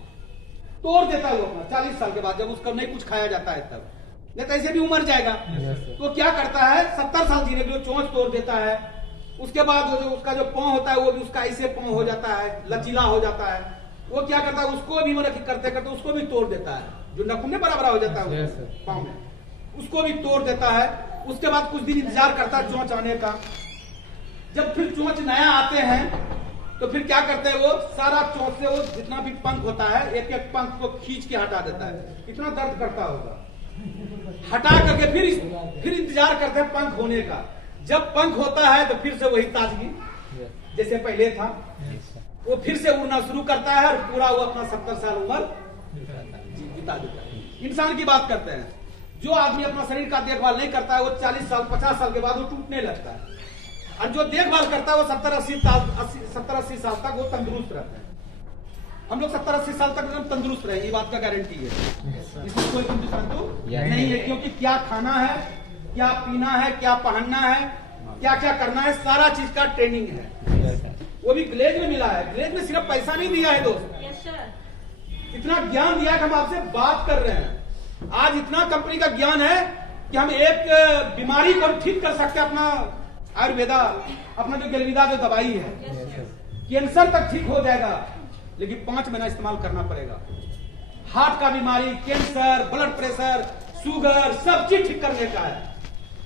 तोड़ देता है वो अपना 40 साल के बाद, जब उसका नहीं कुछ खाया जाता है तब। नहीं तो ऐसे भी उमर जाएगा। तो क्या करता है? 70 साल जीने के लिए चोंच तोड़ देता है। उसके बाद वो जो उसका जो पांव होता है वो भी उसका ऐसे पांव हो जाता है, लचीला हो जाता है। वो क्या करता है? उसको भी मतलब करते करते उसको भी तोड़ देता है, जो नखुने बराबर हो जाता है पांव में, उसको भी तोड़ देता है। उसके बाद कुछ दिन इंतजार करता है चोंच आने का। जब फिर चोंच नया आते हैं तो फिर क्या करते हैं? वो सारा चोंच से वो जितना भी पंख होता है, एक एक पंख को खींच के हटा देता है। कितना दर्द करता होगा। हटा करके फिर इंतजार करते हैं पंख होने का। जब पंख होता है तो फिर से वही ताजगी जैसे पहले था, वो फिर से उड़ना शुरू करता है और पूरा वो अपना 70 साल उम्र बिता देता है। इंसान की बात करते हैं, जो आदमी अपना शरीर का देखभाल नहीं करता है वो 40 साल 50 साल के बाद वो टूटने लगता है। और जो देखभाल करता है वो 70-80 साल तक वो तंदुरुस्त रहता है। हम लोग 70-80 साल तक एकदम तंदुरुस्त रहे, ये बात का गारंटी है। इसमें कोई कंफ्यूजन तो नहीं है, क्योंकि क्या खाना है क्या पीना है, क्या पहनना है, क्या क्या करना है, सारा चीज का ट्रेनिंग है। वो भी ग्लेज में मिला है। ग्लेज में सिर्फ पैसा नहीं दिया है दोस्त, इतना ज्ञान दिया है कि हम आपसे बात कर रहे हैं। आज इतना कंपनी का ज्ञान है कि हम एक बीमारी को ठीक कर सकते हैं। अपना आयुर्वेदा, अपना जो गलविदा जो दवाई है, कैंसर तक ठीक हो जाएगा, लेकिन 5 महीना इस्तेमाल करना पड़ेगा। हार्ट का बीमारी, कैंसर, ब्लड प्रेशर, शुगर, सब चीज ठीक करने का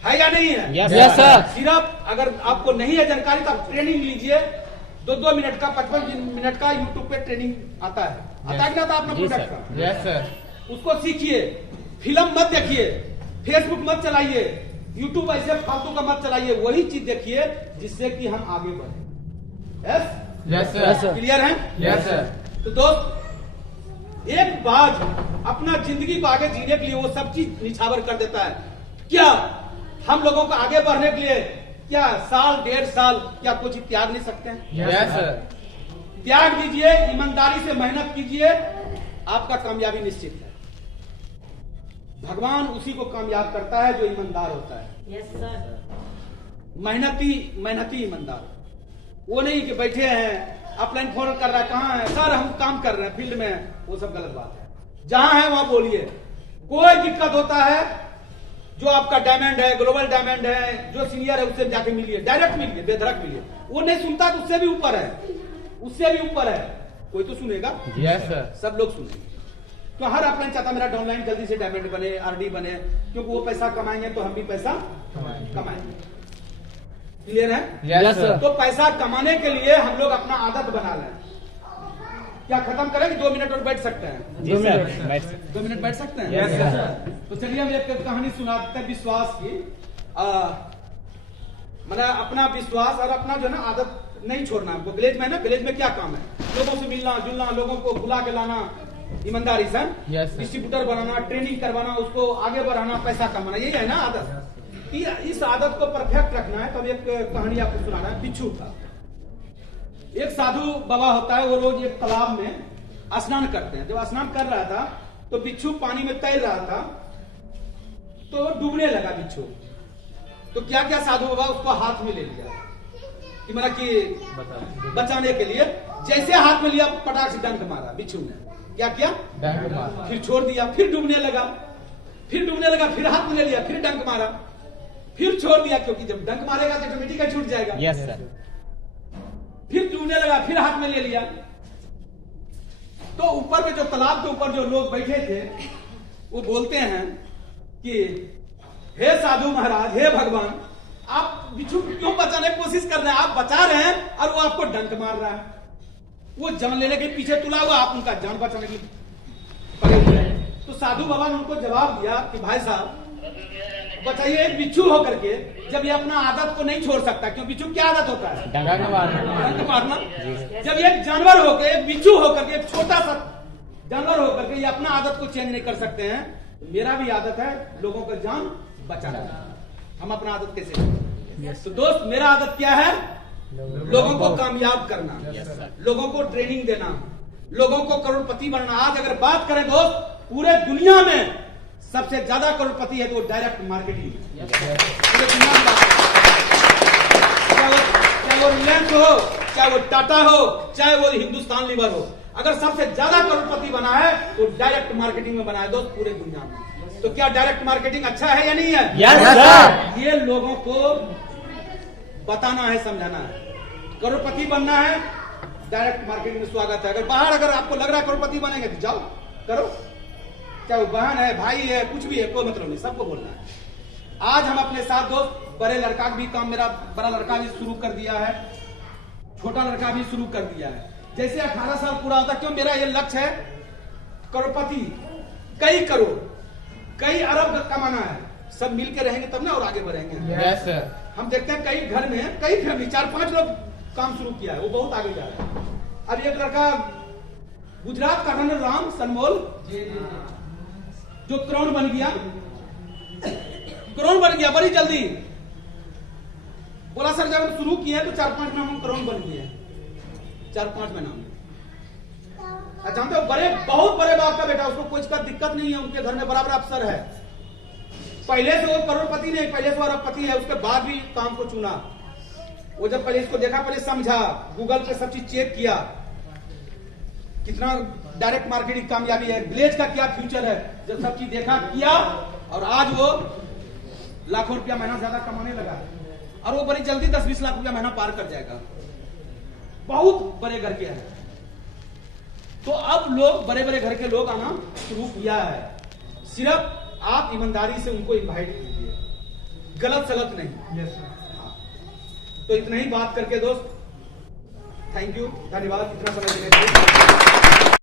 है या नहीं है? Yes sir. सिर्फ अगर आपको नहीं है जानकारी तो आप ट्रेनिंग लीजिए। 2 मिनट का, 55 मिनट का यूट्यूब पे ट्रेनिंग आता है। आता है कि ना आता अपना प्रोडक्ट का? Yes sir. उसको सीखिए। फिल्म मत देखिए, फेसबुक मत चलाइए, यूट्यूब ऐसे फालतू का मत चलाइए। वही चीज देखिए जिससे कि हम आगे बढ़े। Yes sir. क्लियर है? Yes sir. तो दोस्त, एक बात, अपना जिंदगी को आगे जीने के लिए वो सब चीज निछावर कर देता है। क्या हम लोगों को आगे बढ़ने के लिए क्या साल 1.5 साल क्या कुछ त्याग नहीं सकते हैं? Yes sir. त्याग दीजिए, ईमानदारी से मेहनत कीजिए, आपका कामयाबी निश्चित है। भगवान उसी को कामयाब करता है जो ईमानदार होता है। Yes sir. मेहनती ईमानदार। वो नहीं कि बैठे हैं, अपलाइन फोन कर रहा है, कहाँ है सर, हम काम कर रहे हैं फील्ड में, वो सब गलत बात है। जहां है वहां बोलिए। कोई दिक्कत होता है, जो आपका डायमंड है, ग्लोबल डायमंड है, जो सीनियर है, उससे जाके मिलिए, डायरेक्ट मिलिए, बेधड़क मिलिए। वो नहीं सुनता तो उससे भी ऊपर है, उससे भी ऊपर है। कोई तो सुनेगा। Yes sir. सब लोग सुनेंगे। तो हर अपलाइन चाहता मेरा डाउनलाइन जल्दी से डायमंड बने, आरडी बने, क्योंकि वो पैसा कमाएंगे तो हम भी पैसा कमाएंगे। क्लियर है? Yes sir. तो पैसा कमाने के लिए हम लोग अपना आदत बना लें। क्या खत्म करें कि 2 मिनट और बैठ सकते हैं? 2 मिनट। 2 मिनट बैठ सकते हैं? Yes sir. तो चलिए हम एक कहानी सुनाते हैं विश्वास की। मैंने अपना विश्वास और अपना जो ना आदत नहीं छोड़ना हमको। विलेज में ना, विलेज में क्या काम है? लोगों से मिलना जुलना, लोगों को बुला के लाना, ईमानदारी से डिस्ट्रीब्यूटर बनाना, ट्रेनिंग करवाना, उसको आगे बढ़ाना, पैसा कमाना, यही है ना आदत। इस आदत को परफेक्ट रखना है। तब एक कहानी आपको सुनाना है। बिच्छू था, एक साधु बाबा होता है, वो रोज एक तालाब में स्नान करते हैं। जब स्नान कर रहा था तो बिच्छू पानी में तैर रहा था, तो डूबने लगा बिच्छू। तो क्या क्या साधु बाबा उसको हाथ में ले लिया कि मतलब कि बचाने के लिए। जैसे हाथ में लिया, पटाख से डंक मारा बिच्छू ने। क्या किया? डंक मारा। फिर छोड़ दिया, फिर डूबने लगा, फिर हाथ में ले लिया, फिर डंक मारा, फिर छोड़ दिया, क्योंकि जब डंक मारेगा तो ऑटोमेटिक छूट जाएगा। Yes sir. फिर डूबने लगा, फिर हाथ में ले लिया। तो ऊपर में जो तालाब के ऊपर जो लोग बैठे थे, वो बोलते हैं कि हे साधु महाराज, हे भगवान, आप बिच्छू को क्यों बचाने की कोशिश कर रहे हैं? आप बचा रहे हैं और वो आपको डंक मार रहा है। वो जान लेने के पीछे तुला हुआ, आप उनका जान बचाने की पड़े हुए हैं। तो साधु बाबा ने उनको जवाब दिया कि भाई साहब बताइए, एक बिच्छू होकर के जब ये अपना आदत को नहीं छोड़ सकता, क्यों बिच्छू क्या आदत होता है? डंक मारना। डंक मारना। जब एक जानवर होकर, एक बिच्छू होकर के, एक छोटा सा जानवर होकर के ये अपना आदत को चेंज नहीं कर सकते हैं, तो मेरा भी आदत है लोगों का जान बचाना। हम अपना आदत कैसे करें? तो दोस्त, मेरा आदत क्या है? लोगों को कामयाब करना, लोगों को ट्रेनिंग देना, लोगों को करोड़पति बनना। आज अगर बात करें दोस्त, पूरे दुनिया में सबसे ज्यादा करोड़पति है तो वो डायरेक्ट मार्केटिंग है। पूरे दुनिया में चाहे वो रिलायंस हो, चाहे वो टाटा हो, चाहे वो हिंदुस्तान लीवर हो, अगर सबसे ज्यादा करोड़पति बना है तो डायरेक्ट मार्केटिंग में बना है दोस्त, पूरे दुनिया में। तो क्या डायरेक्ट मार्केटिंग अच्छा है या नहीं है? Yes sir. ये लोगों को बताना है, समझाना है। करोड़पति बनना है, डायरेक्ट मार्केटिंग में स्वागत है। अगर बाहर अगर आपको लग रहा है करोड़पति बनेंगे तो जाओ करो, चाहे वो बहन है, भाई है, कुछ भी है, कोई मतलब नहीं, सबको बोलना है। आज हम अपने साथ दोस्त, बड़े लड़का भी काम, मेरा बड़ा लड़का भी शुरू कर दिया है, छोटा लड़का भी शुरू कर दिया है। जैसे 18 साल पूरा होता, क्यों मेरा ये लक्ष्य है करोड़पति, कई करोड़, कई अरब कमाना है। सब मिलकर रहेंगे तब ना और आगे बढ़ेंगे। Yes sir. हम देखते हैं कई घर में, कई फैमिली, 4-5 लोग काम शुरू किया है, वो बहुत आगे जा रहा है। अब एक लड़का गुजरात का रहने राम सनमोल, जो करोड़ बन गया बड़ी जल्दी। बोला सर जब हम शुरू किए तो 4-5 महीने हम करोड़ बन गए, 4-5 महीना में। जानते हो, बहुत बड़े बाप का बेटा, उसको कुछ का दिक्कत नहीं है, उनके घर में बराबर अफसर है, पहले से वो करोड़पति नहीं, पहले से वो अरबपति है, उसके बाद भी काम को चुना। वो जब पहले इसको देखा, पहले समझा, गूगल पे सब चीज चेक किया, कितना डायरेक्ट मार्केटिंग कामयाबी है, विलेज का क्या फ्यूचर है, जब सब चीज देखा किया, और आज वो लाखों रुपया महीना ज्यादा कमाने लगा, और वो बड़ी जल्दी 10-20 लाख रुपया महीना पार कर जाएगा। बहुत बड़े घर के हैं। तो अब लोग, बड़े बड़े घर के लोग आना शुरू किया है। सिर्फ आप ईमानदारी से उनको इनवाइट कीजिए, गलत सलत नहीं। हाँ। तो इतना ही बात करके दोस्त, थैंक यू, धन्यवाद इतना समय देने के लिए।